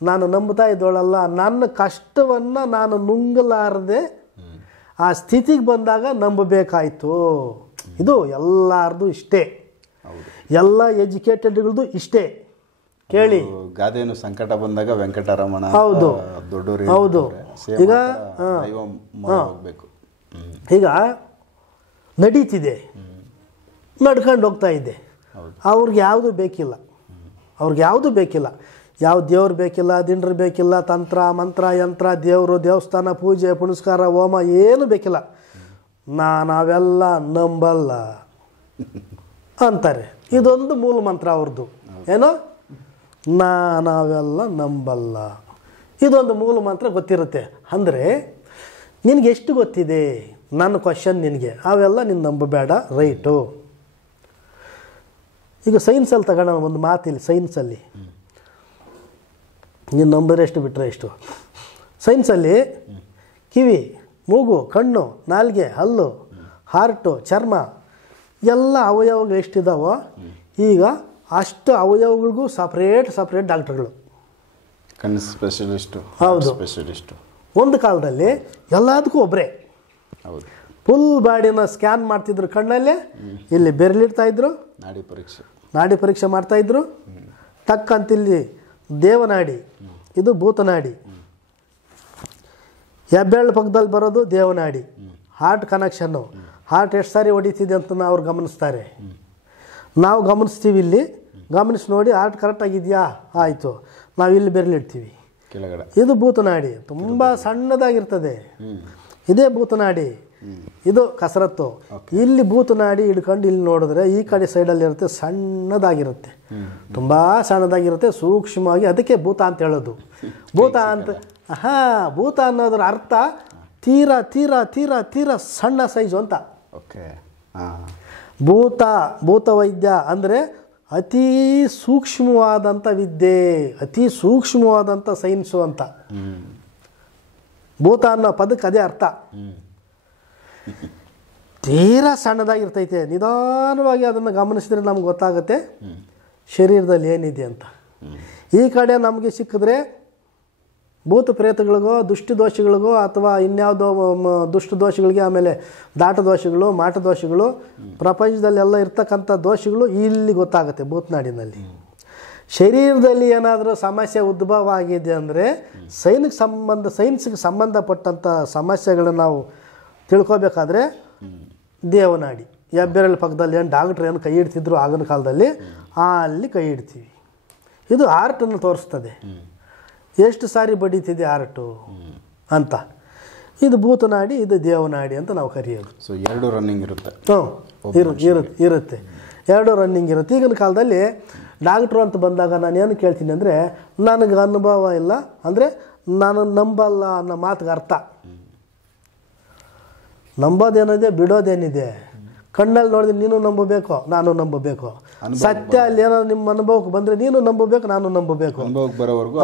ನಾನು ನಂಬ್ತಾ ಇದ್ದೋಳಲ್ಲ, ನನ್ನ ಕಷ್ಟವನ್ನು ನಾನು ನುಂಗಲಾರದೆ ಆ ಸ್ಥಿತಿಗೆ ಬಂದಾಗ ನಂಬಬೇಕಾಯ್ತು. ಇದು ಎಲ್ಲರದು ಇಷ್ಟೇ, ಎಲ್ಲ ಎಜುಕೇಟೆಡ್ಗಳದ್ದು ಇಷ್ಟೇ. ಕೇಳಿ, ಗಾದೆಯನ್ನು ಸಂಕಟ ಬಂದಾಗ ವೆಂಕಟರಮಣ. ಹೌದು ಹೌದು. ಈಗ ನಡೀತಿದೆ, ನಡ್ಕೊಂಡು ಹೋಗ್ತಾ ಇದ್ದೆ, ಅವ್ರಿಗೆ ಯಾವುದು ಬೇಕಿಲ್ಲ, ಯಾವ ದೇವ್ರು ಬೇಕಿಲ್ಲ, ದಿಂಡ್ರು ಬೇಕಿಲ್ಲ, ತಂತ್ರ ಮಂತ್ರ ಯಂತ್ರ, ದೇವರು, ದೇವಸ್ಥಾನ, ಪೂಜೆ ಪುನಸ್ಕಾರ, ಹೋಮ ಏನು ಬೇಕಿಲ್ಲ. ನಾವೆಲ್ಲ ನಂಬಲ್ಲ ಅಂತಾರೆ. ಇದೊಂದು ಮೂಲ ಮಂತ್ರ ಅವ್ರದ್ದು. ಏನೋ ನಾವೆಲ್ಲ ನಂಬಲ್ಲ, ಇದೊಂದು ಮೂಲ ಮಂತ್ರ ಗೊತ್ತಿರುತ್ತೆ. ಅಂದರೆ ನಿನಗೆ ಎಷ್ಟು ಗೊತ್ತಿದೆ, ನನ್ನ ಕ್ವಶನ್ ನಿನಗೆ, ಅವೆಲ್ಲ ನೀನು ನಂಬಬೇಡ, ರೈಟು. ಈಗ ಸೈನ್ಸಲ್ಲಿ ತಗೋಣ ಒಂದು ಮಾತಿಲ್ಲ. ಸೈನ್ಸಲ್ಲಿ ನೀನು ನಂಬರೆ ಎಷ್ಟು ಬಿಟ್ಟರೆ ಎಷ್ಟು. ಸೈನ್ಸಲ್ಲಿ ಕಿವಿ, ಮೂಗು, ಕಣ್ಣು, ನಾಲಿಗೆ, ಹಲ್ಲು, ಹಾರ್ಟು, ಚರ್ಮ ಎಲ್ಲ ಅವಯವಗಳು ಎಷ್ಟಿದ್ದಾವೋ ಈಗ ಅಷ್ಟು ಅವಯವಗಳಿಗೂ ಸಪ್ರೇಟ್ ಡಾಕ್ಟರ್ಗಳು. ಕಣ್ಣು ಸ್ಪೆಷಲಿಸ್ಟು. ಹೌದು, ಸ್ಪೆಷಲಿಸ್ಟು. ಒಂದು ಕಾಲದಲ್ಲಿ ಎಲ್ಲದಕ್ಕೂ ಒಬ್ಬರೇ. ಹೌದು, ಫುಲ್ ಬಾಡಿನ ಸ್ಕ್ಯಾನ್ ಮಾಡ್ತಿದ್ರು ಕಣ್ಣಲ್ಲೇ. ಇಲ್ಲಿ ಬೆರಳಿಡ್ತಾಯಿದ್ರು, ನಾಡಿ ಪರೀಕ್ಷೆ ಮಾಡ್ತಾಯಿದ್ರು. ಟಕ್ಕಂತಿಲ್ಲಿ ದೇವನಾಡಿ, ಇದು ಭೂತನಾಡಿ. ಹೆಬ್ಬೆರಳು ಪಕ್ಕದಲ್ಲಿ ಬರೋದು ದೇವನಾಡಿ. ಹಾರ್ಟ್ ಕನೆಕ್ಷನ್ನು, ಹಾರ್ಟ್ ಎಷ್ಟು ಸಾರಿ ಹೊಡಿತಿದೆ ಅಂತ ಅವ್ರು ಗಮನಿಸ್ತಾರೆ. ನಾವು ಗಮನಿಸ್ತೀವಿ, ಇಲ್ಲಿ ಗಮನಿಸಿ ನೋಡಿ ಹಾರ್ಟ್ ಕರೆಕ್ಟಾಗಿದೆಯಾ, ಆಯಿತು, ನಾವು ಇಲ್ಲಿ ಬೆರಳಿಡ್ತೀವಿ. ಇದು ಭೂತನಾಡಿ, ತುಂಬ ಸಣ್ಣದಾಗಿರ್ತದೆ. ಇದೇ ಭೂತನಾಡಿ, ಇದು ಕಸರತ್ತು. ಇಲ್ಲಿ ಭೂತನಾಡಿ ಹಿಡ್ಕೊಂಡು ಇಲ್ಲಿ ನೋಡಿದ್ರೆ ಈ ಕಡೆ ಸೈಡಲ್ಲಿ ಇರುತ್ತೆ, ಸಣ್ಣದಾಗಿರುತ್ತೆ, ತುಂಬ ಸಣ್ಣದಾಗಿರುತ್ತೆ, ಸೂಕ್ಷ್ಮವಾಗಿ. ಅದಕ್ಕೆ ಭೂತ ಅಂತ ಹೇಳೋದು. ಭೂತ ಅಂತ ಭೂತ ಅನ್ನೋದ್ರ ಅರ್ಥ ತೀರಾ ತೀರಾ ತೀರಾ ತೀರಾ ಸಣ್ಣ ಸೈಜು ಅಂತ. ಭೂತ ವೈದ್ಯ ಅಂದರೆ ಅತಿ ಸೂಕ್ಷ್ಮವಾದಂಥ ವಿದ್ಯೆ, ಅತಿ ಸೂಕ್ಷ್ಮವಾದಂಥ ಸೈನ್ಸು ಅಂತ. ಭೂತ ಅನ್ನೋ ಪದಕ್ಕೆ ಅದೇ ಅರ್ಥ. ತೀರಾ ಸಣ್ಣದಾಗಿರ್ತೈತೆ. ನಿಧಾನವಾಗಿ ಅದನ್ನು ಗಮನಿಸಿದ್ರೆ ನಮ್ಗೆ ಗೊತ್ತಾಗುತ್ತೆ ಶರೀರದಲ್ಲಿ ಏನಿದೆ ಅಂತ. ಈ ಕಡೆ ನಮಗೆ ಸಿಕ್ಕಿದ್ರೆ ಭೂತ ಪ್ರೇತಗಳಿಗೋ, ದುಷ್ಟ ದೋಷಗಳಿಗೋ, ಅಥವಾ ಇನ್ಯಾವುದೋ ದುಷ್ಟ ದೋಷಗಳಿಗೆ, ಆಮೇಲೆ ದಾಟ ದೋಷಗಳು, ಮಾಟ ದೋಷಗಳು, ಪ್ರಪಂಚದಲ್ಲೆಲ್ಲ ಇರ್ತಕ್ಕಂಥ ದೋಷಗಳು ಇಲ್ಲಿ ಗೊತ್ತಾಗುತ್ತೆ ಭೂತನಾಡಿನಲ್ಲಿ. ಶರೀರದಲ್ಲಿ ಏನಾದರೂ ಸಮಸ್ಯೆ ಉದ್ಭವ ಆಗಿದೆ ಅಂದರೆ ಸೈನ್ಸ್ಗೆ ಸಂಬಂಧಪಟ್ಟಂಥ ಸಮಸ್ಯೆಗಳನ್ನ ನಾವು ತಿಳ್ಕೊಬೇಕಾದ್ರೆ ದೇವನಾಡಿ, ಹೆಬ್ಬೆರಳು ಪಕ್ಕದಲ್ಲಿ ಏನು ಡಾಕ್ಟ್ರ್ ಏನು ಕೈ ಇಡ್ತಿದ್ರು ಆಗಿನ ಕಾಲದಲ್ಲಿ, ಅಲ್ಲಿ ಕೈ ಇಡ್ತೀವಿ. ಇದು ಹಾರ್ಟನ್ನು ತೋರಿಸ್ತದೆ, ಎಷ್ಟು ಸಾರಿ ಬಡಿತಿದೆ ಹಾರ್ಟು ಅಂತ. ಇದು ಭೂತನಾಡಿ, ಇದು ದೇವನಾಡಿ ಅಂತ ನಾವು ಕರೆಯೋದು. ಸೊ ಎರಡು ರನ್ನಿಂಗ್ ಇರುತ್ತೆ. ಇರುತ್ತೆ. ಎರಡು ರನ್ನಿಂಗ್ ಇರುತ್ತೆ. ಈಗಿನ ಕಾಲದಲ್ಲಿ ಡಾಕ್ಟ್ರು ಅಂತ ಬಂದಾಗ ನಾನು ಏನು ಕೇಳ್ತೀನಿ ಅಂದರೆ, ನನಗೆ ಅನುಭವ ಇಲ್ಲ ಅಂದರೆ ನಾನು ನಂಬಲ್ಲ ಅನ್ನೋ ಮಾತಿಗೆ ಅರ್ಥ. ನಂಬೋದೇನಿದೆ, ಬಿಡೋದೇನಿದೆ. ಕಣ್ಣಲ್ಲಿ ನೋಡಿದ್ರೆ ನೀನು ನಂಬಬೇಕು, ನಾನು ನಂಬಬೇಕು. ಸತ್ಯ ಅಲ್ಲಿ ಏನೋ ನಿಮ್ಮ ಅನುಭವಕ್ಕೆ ಬಂದರೆ ನೀನು ನಂಬಬೇಕು, ನಾನು ನಂಬಬೇಕು. ಅನುಭವಕ್ಕೆ ಬರೋವರೆಗೂ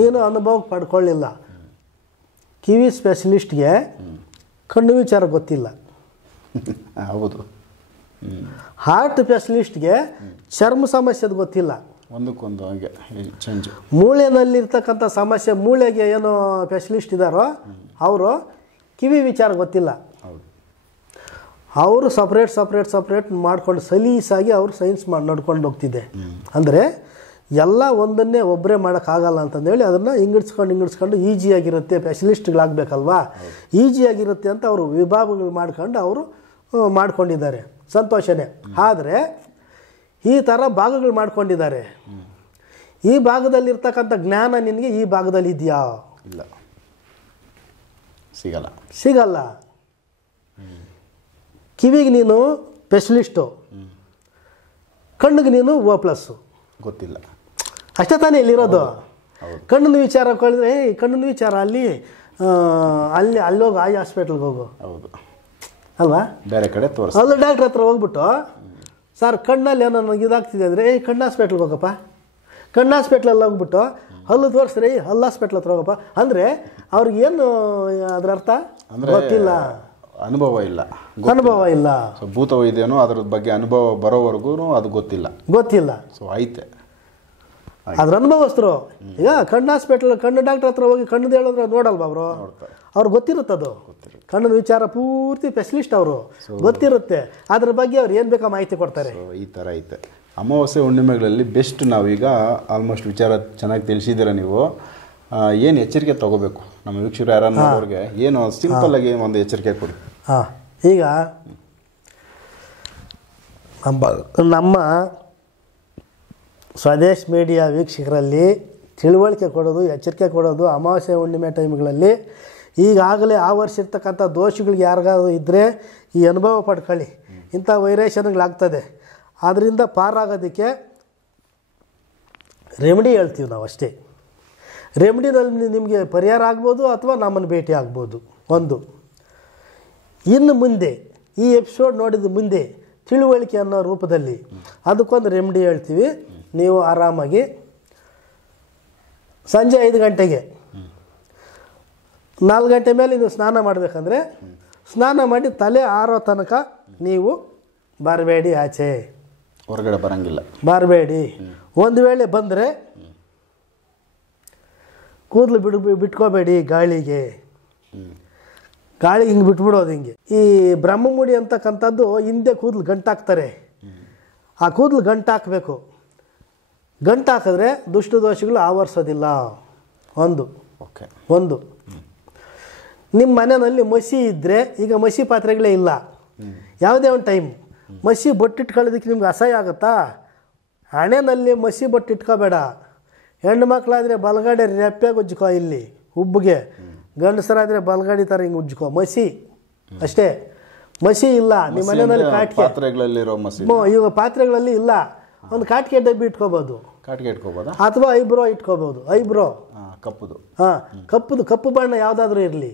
ನೀನು ಅನುಭವಕ್ಕೆ ಪಡ್ಕೊಳ್ಳಿಲ್ಲ. ಕಿವಿ ಸ್ಪೆಷಲಿಸ್ಟ್ಗೆ ಕಣ್ಣು ವಿಚಾರ ಗೊತ್ತಿಲ್ಲ. ಹೌದು. ಹಾರ್ಟ್ ಸ್ಪೆಷಲಿಸ್ಟ್ಗೆ ಚರ್ಮ ಸಮಸ್ಯೆದು ಗೊತ್ತಿಲ್ಲ. ಒಂದಕ್ಕೊಂದು ಹಾಗೆ ಚೇಂಜ್. ಮೂಳೆನಲ್ಲಿರ್ತಕ್ಕಂಥ ಸಮಸ್ಯೆ, ಮೂಳೆಗೆ ಏನೋ ಸ್ಪೆಷಲಿಸ್ಟ್ ಇದ್ದಾರೋ ಅವರು ಕಿವಿ ವಿಚಾರ ಗೊತ್ತಿಲ್ಲ. ಅವರು ಸಪ್ರೇಟ್ ಮಾಡ್ಕೊಂಡು ಸಲೀಸಾಗಿ ಅವರು ಸೈನ್ಸ್ ನಡ್ಕೊಂಡು ಹೋಗ್ತಿದೆ. ಅಂದರೆ ಎಲ್ಲ ಒಂದನ್ನೇ ಒಬ್ಬರೇ ಮಾಡೋಕ್ಕಾಗಲ್ಲ ಅಂತಂದೇಳಿ ಅದನ್ನು ಹಿಂಗಿಡ್ಸ್ಕೊಂಡು ಈಜಿಯಾಗಿರುತ್ತೆ, ಸ್ಪೆಷಲಿಸ್ಟ್ಗಳಾಗಬೇಕಲ್ವಾ, ಈಜಿಯಾಗಿರುತ್ತೆ ಅಂತ ಅವರು ವಿಭಾಗಗಳು ಮಾಡ್ಕೊಂಡು ಅವರು ಮಾಡ್ಕೊಂಡಿದ್ದಾರೆ. ಸಂತೋಷನೇ. ಆದರೆ ಈ ಥರ ಭಾಗಗಳು ಮಾಡ್ಕೊಂಡಿದ್ದಾರೆ. ಈ ಭಾಗದಲ್ಲಿರ್ತಕ್ಕಂಥ ಜ್ಞಾನ ನಿನಗೆ ಈ ಭಾಗದಲ್ಲಿ ಇದೆಯಾ? ಇಲ್ಲ, ಸಿಗಲ್ಲ. ಕಿವಿಗೆ ನೀನು ಸ್ಪೆಷಲಿಸ್ಟು, ಕಣ್ಣಿಗೆ ನೀನು O+. ಗೊತ್ತಿಲ್ಲ. ಅಷ್ಟೇ ತಾನೇ ಇಲ್ಲಿರೋದು. ಕಣ್ಣಿನ ವಿಚಾರ ಕೇಳಿದ್ರೆ ಕಣ್ಣಿನ ವಿಚಾರ ಅಲ್ಲಿ ಹೋಗಿ ಆಯ್ ಹಾಸ್ಪಿಟ್ಲ್ಗೆ ಹೋಗು. ಹೌದು ಅಲ್ವಾ? ಬೇರೆ ಕಡೆ ತೋರಿಸ್. ಅಲ್ಲಿ ಡಾಕ್ಟ್ರ್ ಹತ್ರ ಹೋಗ್ಬಿಟ್ಟು, ಸರ್ ಕಣ್ಣಲ್ಲಿ ಏನೋ ನನಗೆ ಇದಾಗ್ತಿದೆ ಅಂದರೆ, ಕಣ್ಣು ಹಾಸ್ಪಿಟ್ಲ್ಗೆ ಹೋಗಪ್ಪ. ಕಣ್ಣು ಹಾಸ್ಪಿಟ್ಲಲ್ಲಿ ಹೋಗ್ಬಿಟ್ಟು ಹಲ್ಲು ತೋರಿಸ್ರಿ, ಹಲ್ಲು ಹಾಸ್ಪಿಟ್ಲ್ ಹತ್ರ ಹೋಗಪ್ಪ ಅಂದರೆ ಅವ್ರಿಗೇನು ಅದ್ರ ಅರ್ಥ ಗೊತ್ತಿಲ್ಲ, ಅನುಭವ ಇಲ್ಲ. ಸೊ ಭೂತ ವೈದ್ಯನೋ ಅದ್ರ ಬಗ್ಗೆ ಅನುಭವ ಬರೋವರೆಗೂ ಅದು ಗೊತ್ತಿಲ್ಲ. ಸೊ ಐತೆ ಅದ್ರ ಅನುಭವಸ್ಥರು. ಈಗ ಕಣ್ಣು ಕಣ್ಣು ಡಾಕ್ಟರ್ ಹತ್ರ ಹೋಗಿ ಕಣ್ಣು ಹೇಳಿದ್ರೆ ನೋಡಲ್ವಾ ಅವರು? ಅವ್ರಿಗೆ ಗೊತ್ತಿರುತ್ತದು. ಕಣ್ಣಿನ ವಿಚಾರ ಪೂರ್ತಿ ಸ್ಪೆಷಲಿಸ್ಟ್ ಅವರು, ಗೊತ್ತಿರುತ್ತೆ. ಅದ್ರ ಬಗ್ಗೆ ಅವ್ರು ಏನು ಬೇಕಾ ಮಾಹಿತಿ ಕೊಡ್ತಾರೆ. ಈ ಥರ ಐತೆ. ಅಮಾವಾಸ್ಯೆ ಹುಣ್ಣಿಮೆಗಳಲ್ಲಿ ಬೆಸ್ಟ್. ನಾವೀಗ ಆಲ್ಮೋಸ್ಟ್ ವಿಚಾರ ಚೆನ್ನಾಗಿ ತಿಳಿಸಿದ್ದೀರ ನೀವು. ಏನು ಎಚ್ಚರಿಕೆ ತಗೋಬೇಕು ನಮ್ಮ ವೀಕ್ಷಕರು ಯಾರನ್ನ ಅವ್ರಿಗೆ? ಏನು ಸಿಂಪಲ್ ಆಗಿ ಒಂದು ಎಚ್ಚರಿಕೆ ಕೊಡಿ. ಈಗ ನಮ್ಮ ಸ್ವದೇಶ್ ಮೀಡಿಯಾ ವೀಕ್ಷಕರಲ್ಲಿ ತಿಳುವಳಿಕೆ ಕೊಡೋದು, ಎಚ್ಚರಿಕೆ ಕೊಡೋದು, ಅಮಾವಾಸ್ಯೆ ಹುಣ್ಣಿಮೆ ಟೈಮ್ಗಳಲ್ಲಿ ಈಗಾಗಲೇ ಆವರಿಸಿರ್ತಕ್ಕಂಥ ದೋಷಗಳಿಗೆ ಯಾರಿಗಾದ್ರು ಇದ್ದರೆ ಈ ಅನುಭವ ಪಡ್ಕೊಳ್ಳಿ. ಇಂಥ ವೈರೇಷನ್ಗಳಾಗ್ತದೆ. ಆದ್ದರಿಂದ ಪಾರಾಗೋದಕ್ಕೆ ರೆಮಿಡಿ ಹೇಳ್ತೀವಿ ನಾವು ಅಷ್ಟೇ. ರೆಮಿಡಿನಲ್ಲಿ ನಿಮಗೆ ಪರಿಹಾರ ಆಗ್ಬೋದು ಅಥವಾ ನಮ್ಮನ್ನು ಭೇಟಿ ಆಗ್ಬೋದು. ಒಂದು, ಇನ್ನು ಮುಂದೆ ಈ ಎಪಿಸೋಡ್ ನೋಡಿದ ಮುಂದೆ ತಿಳುವಳಿಕೆ ಅನ್ನೋ ರೂಪದಲ್ಲಿ ಅದಕ್ಕೊಂದು ರೆಮಿಡಿ ಹೇಳ್ತೀವಿ. ನೀವು ಆರಾಮಾಗಿ ಸಂಜೆ 5 ಗಂಟೆಗೆ 4 ಗಂಟೆ ಮೇಲೆ ನೀವು ಸ್ನಾನ ಮಾಡಬೇಕಂದ್ರೆ ಸ್ನಾನ ಮಾಡಿ ತಲೆ ಆರೋ ತನಕ ನೀವು ಬರಬೇಡಿ, ಆಚೆ ಹೊರಗಡೆ ಬರಬೇಡಿ. ಒಂದು ವೇಳೆ ಬಂದರೆ ಕೂದಲು ಬಿಟ್ಕೋಬೇಡಿ, ಗಾಳಿಗೆ ಹಿಂಗೆ ಬಿಟ್ಬಿಡೋದು. ಹಿಂಗೆ ಈ ಬ್ರಹ್ಮಮುಡಿ ಅಂತಕ್ಕಂಥದ್ದು ಹಿಂದೆ ಕೂದಲು ಗಂಟಾಕ್ತಾರೆ. ಆ ಕೂದಲು ಗಂಟಾಕಬೇಕು. ಗಂಟಾಕಿದ್ರೆ ದುಷ್ಟ ದೋಷಗಳು ಆವರಿಸೋದಿಲ್ಲ. ಒಂದು ನಿಮ್ಮ ಮನೆಯಲ್ಲಿ ಮಸಿ ಇದ್ದರೆ, ಈಗ ಮಸಿ ಪಾತ್ರೆಗಳೇ ಇಲ್ಲ, ಯಾವುದೇ ಒಂದು ಟೈಮ್ ಮಸಿ ಬೊಟ್ಟಿಟ್ಕೊಳ್ಳೋದಕ್ಕೆ ನಿಮ್ಗೆ ಅಸಹ್ಯ ಆಗುತ್ತಾ? ಹಣೆಯಲ್ಲಿ ಮಸಿ ಬೊಟ್ಟಿಟ್ಕೋಬೇಡ. ಹೆಣ್ಣು ಮಕ್ಕಳಾದರೆ ಬಲಗಡೆ ರೆಪ್ಪೆಗೆ ಉಜ್ಕೋ, ಇಲ್ಲಿ ಉಬ್ಬಿಗೆ. ಗಂಡಸರಾದರೆ ಬಲಗಡೆ ಥರ ಹಿಂಗೆ ಉಜ್ಕೋ. ಮಸಿ ಅಷ್ಟೇ. ಮಸಿ ಇಲ್ಲ ನಿಮ್ಮ ಮನೆಯಲ್ಲಿ. ಈಗ ಪಾತ್ರೆಗಳಲ್ಲಿ ಇಲ್ಲ, ಒಂದು ಕಾಟಿಗೆ ಡಬ್ಬಿ ಇಟ್ಕೋಬೋದು, ಅಥವಾ ಐಬ್ರೋ ಇಟ್ಕೋಬೋದು. ಐಬ್ರೋ ಕಪ್ಪು ಬಣ್ಣ ಯಾವುದಾದ್ರೂ ಇರಲಿ.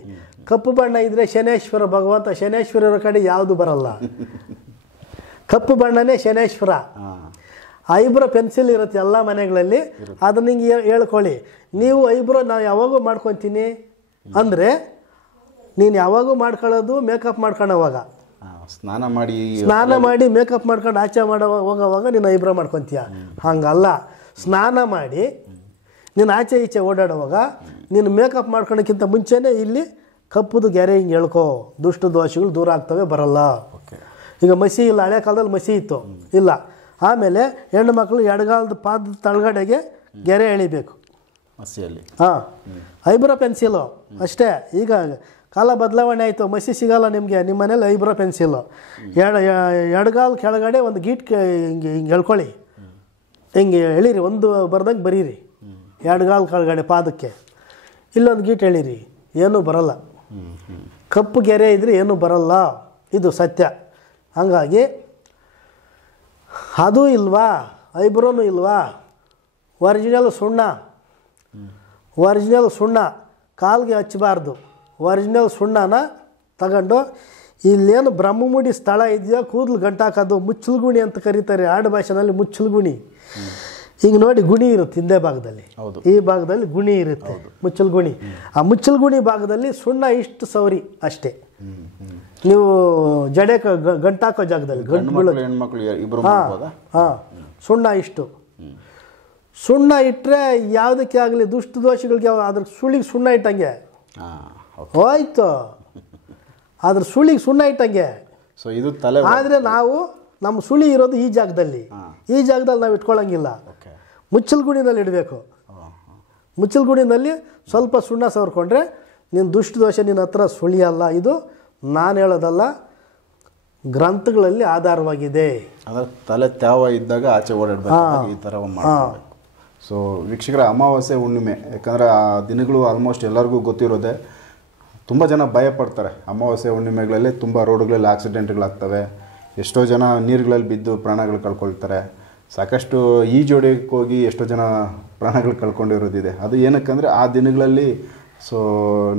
ಕಪ್ಪು ಬಣ್ಣ ಇದ್ರೆ ಶನೇಶ್ವರ ಭಗವಂತ. ಶನೇಶ್ವರರ ಕಡೆ ಯಾವುದು ಬರಲ್ಲ. ಕಪ್ಪು ಬಣ್ಣನೇ ಶನೇಶ್ವರ. ಐಬ್ರೋ ಪೆನ್ಸಿಲ್ ಇರುತ್ತೆ ಎಲ್ಲ ಮನೆಗಳಲ್ಲಿ. ಅದನ್ನ ಹಿಂಗೆ ಹೇಳ್ಕೊಳ್ಳಿ. ನೀವು ಐಬ್ರೋ ನಾವು ಯಾವಾಗೂ ಮಾಡ್ಕೊತೀನಿ ಅಂದರೆ ನೀನು ಯಾವಾಗೂ ಮಾಡ್ಕೊಳ್ಳೋದು ಮೇಕಪ್ ಮಾಡ್ಕೊಳ್ಳೋವಾಗ, ಸ್ನಾನ ಮಾಡಿ ಮೇಕಪ್ ಮಾಡ್ಕೊಂಡು ಆಚೆ ಹೋಗೋವಾಗ ನೀನು ಐಬ್ರೋ ಮಾಡ್ಕೊತೀಯ. ಹಂಗಲ್ಲ. ಸ್ನಾನ ಮಾಡಿ ನೀನು ಆಚೆ ಈಚೆ ಓಡಾಡುವಾಗ ನೀನು ಮೇಕಪ್ ಮಾಡ್ಕೊಳಕ್ಕಿಂತ ಮುಂಚೆನೇ ಇಲ್ಲಿ ಕಪ್ಪುದು ಗೆರೆ ಹಿಂಗೆ ಹೇಳ್ಕೊ. ದುಷ್ಟ ದೋಷಗಳು ದೂರ ಆಗ್ತವೆ, ಬರಲ್ಲ. ಈಗ ಮಸಿ ಇಲ್ಲ, ಹಳೆ ಕಾಲದಲ್ಲಿ ಮಸಿ ಇತ್ತು, ಇಲ್ಲ. ಆಮೇಲೆ ಹೆಣ್ಣು ಮಕ್ಕಳು ಎಡಗಾಲದ ಪಾದದ ತಳಗಡೆಗೆ ಗೆರೆ ಎಳಿಬೇಕು ಮಸಿಯಲ್ಲಿ. ಐಬ್ರೋ ಪೆನ್ಸಿಲು ಅಷ್ಟೇ. ಈಗ ಕಾಲ ಬದಲಾವಣೆ ಆಯಿತು, ಮಸಿ ಸಿಗಲ್ಲ ನಿಮಗೆ. ನಿಮ್ಮ ಮನೇಲಿ ಐಬ್ರೋ ಪೆನ್ಸಿಲು ಎಡಗಾಲ ಕೆಳಗಡೆ ಒಂದು ಗೀಟ್ ಹಿಂಗೆ ಹೇಳ್ಕೊಳ್ಳಿ, ಹಿಂಗೆ ಎಳೀರಿ. ಒಂದು ಬರ್ದಂಗೆ ಬರೀರಿ. ಎಡಗಾಲ ಕೆಳಗಡೆ ಪಾದಕ್ಕೆ ಇಲ್ಲೊಂದು ಗೀಟ್ ಎಳೀರಿ, ಏನೂ ಬರಲ್ಲ. ಕಪ್ಪು ಗೆರೆ ಇದ್ರೆ ಏನೂ ಬರಲ್ಲ, ಇದು ಸತ್ಯ. ಹಂಗಾಗಿ ಅದು ಇಲ್ವಾ, ಐಬ್ರೋನು ಇಲ್ವಾ, ಒರಿಜಿನಲ್ ಸುಣ್ಣ ಕಾಲಿಗೆ ಹಚ್ಚಬಾರ್ದು. ಒರಿಜಿನಲ್ ಸುಣ್ಣನ ತಗೊಂಡು ಇಲ್ಲೇನು ಬ್ರಹ್ಮಮುಡಿ ಸ್ಥಳ ಇದೆಯೋ ಕೂದಲು ಗಂಟಾಕೋದು ಮುಚ್ಚಲ್ಗುಣಿ ಅಂತ ಕರೀತಾರೆ ಆಡು ಭಾಷೆನಲ್ಲಿ. ಮುಚ್ಚಲ್ಗುಣಿ ಈಗ ನೋಡಿ ಗುಣಿ ಇರುತ್ತೆ ಹಿಂದೆ ಭಾಗದಲ್ಲಿ, ಈ ಭಾಗದಲ್ಲಿ ಗುಣಿ ಇರುತ್ತೆ ಮುಚ್ಚಲ್ಗುಣಿ. ಆ ಮುಚ್ಚಲ್ಗುಣಿ ಭಾಗದಲ್ಲಿ ಸುಣ್ಣ ಇಷ್ಟು ಸವರಿ ಅಷ್ಟೇ. ನೀವು ಜಡೆ ಗಂಟಾಕೋ ಜಾಗದಲ್ಲಿ ಸುಣ್ಣ ಇಷ್ಟು ಸುಣ್ಣ ಇಟ್ಟರೆ ಯಾವುದಕ್ಕೆ ಆಗಲಿ ದುಷ್ಟ ದೋಷಗಳಿಗೆ ಅದ್ರ ಸುಳಿಗೆ ಸುಣ್ಣ ಇಟ್ಟಂಗೆ ಹೋಯ್ತು, ಅದ್ರ ಸುಳಿಗೆ ಸುಣ್ಣ ಇಟ್ಟಂಗೆ. ಆದರೆ ನಾವು ನಮ್ಮ ಸುಳಿ ಇರೋದು ಈ ಜಾಗದಲ್ಲಿ ನಾವು ಇಟ್ಕೊಳ್ಳೋಂಗಿಲ್ಲ. ಮುಚ್ಚಲ್ಗುಣಿನಲ್ಲಿ ಇಡಬೇಕು. ಮುಚ್ಚಲ್ಗುಣಿನಲ್ಲಿ ಸ್ವಲ್ಪ ಸುಣ್ಣ ಸವರ್ಕೊಂಡ್ರೆ ನಿನ್ನ ದುಷ್ಟ ದೋಷ ನಿನ್ನ ಹತ್ರ ಸುಳಿಯಲ್ಲ. ಇದು ನಾನು ಹೇಳೋದಲ್ಲ, ಗ್ರಂಥಗಳಲ್ಲಿ ಆಧಾರವಾಗಿದೆ. ಅಂದರೆ ತಲೆ ತ್ಯಾವ ಇದ್ದಾಗ ಆಚೆ ಓಡಾಡಬೇಕು, ಈ ಥರ ಮಾಡಬೇಕು. ಸೊ ವೀಕ್ಷಕರ, ಅಮಾವಾಸ್ಯೆ ಹುಣ್ಣಿಮೆ, ಯಾಕಂದರೆ ಆ ದಿನಗಳು ಆಲ್ಮೋಸ್ಟ್ ಎಲ್ಲರಿಗೂ ಗೊತ್ತಿರೋದೆ. ತುಂಬ ಜನ ಭಯಪಡ್ತಾರೆ. ಅಮಾವಾಸ್ಯೆ ಹುಣ್ಣಿಮೆಗಳಲ್ಲಿ ತುಂಬ ರೋಡ್ಗಳಲ್ಲಿ ಆಕ್ಸಿಡೆಂಟ್ಗಳಾಗ್ತವೆ, ಎಷ್ಟೋ ಜನ ನೀರುಗಳಲ್ಲಿ ಬಿದ್ದು ಪ್ರಾಣಗಳು ಕಳ್ಕೊಳ್ತಾರೆ. ಸಾಕಷ್ಟು ಈಜೊಡೆಯಕ್ಕೆ ಹೋಗಿ ಎಷ್ಟೋ ಜನ ಪ್ರಾಣಗಳು ಕಳ್ಕೊಂಡಿರೋದಿದೆ. ಅದು ಏನಕ್ಕಂದರೆ ಆ ದಿನಗಳಲ್ಲಿ ಸೊ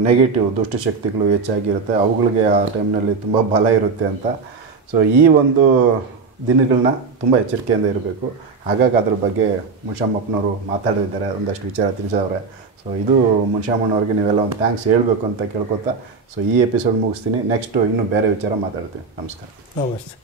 ನೆಗೆಟಿವ್ ದುಷ್ಟಶಕ್ತಿಗಳು ಹೆಚ್ಚಾಗಿರುತ್ತೆ, ಅವುಗಳಿಗೆ ಆ ಟೈಮ್ನಲ್ಲಿ ತುಂಬ ಬಲ ಇರುತ್ತೆ ಅಂತ. ಸೊ ಈ ಒಂದು ದಿನಗಳನ್ನ ತುಂಬ ಎಚ್ಚರಿಕೆಯಿಂದ ಇರಬೇಕು. ಹಾಗಾಗಿ ಅದ್ರ ಬಗ್ಗೆ ಮುನ್ಷಮ್ಮಪ್ಪನವರು ಮಾತಾಡಿದ್ದಾರೆ, ಒಂದಷ್ಟು ವಿಚಾರ ತಿಳಿಸವ್ರೆ. ಸೊ ಇದು ಮುನ್ಷಮ್ಮನವ್ರಿಗೆ ನೀವೆಲ್ಲ ಒಂದು ಥ್ಯಾಂಕ್ಸ್ ಹೇಳಬೇಕು ಅಂತ ಕೇಳ್ಕೊತಾ ಸೊ ಈ ಎಪಿಸೋಡ್ ಮುಗಿಸ್ತೀನಿ. ನೆಕ್ಸ್ಟು ಇನ್ನೂ ಬೇರೆ ವಿಚಾರ ಮಾತಾಡ್ತೀವಿ. ನಮಸ್ಕಾರ. ನಮಸ್ತೆ.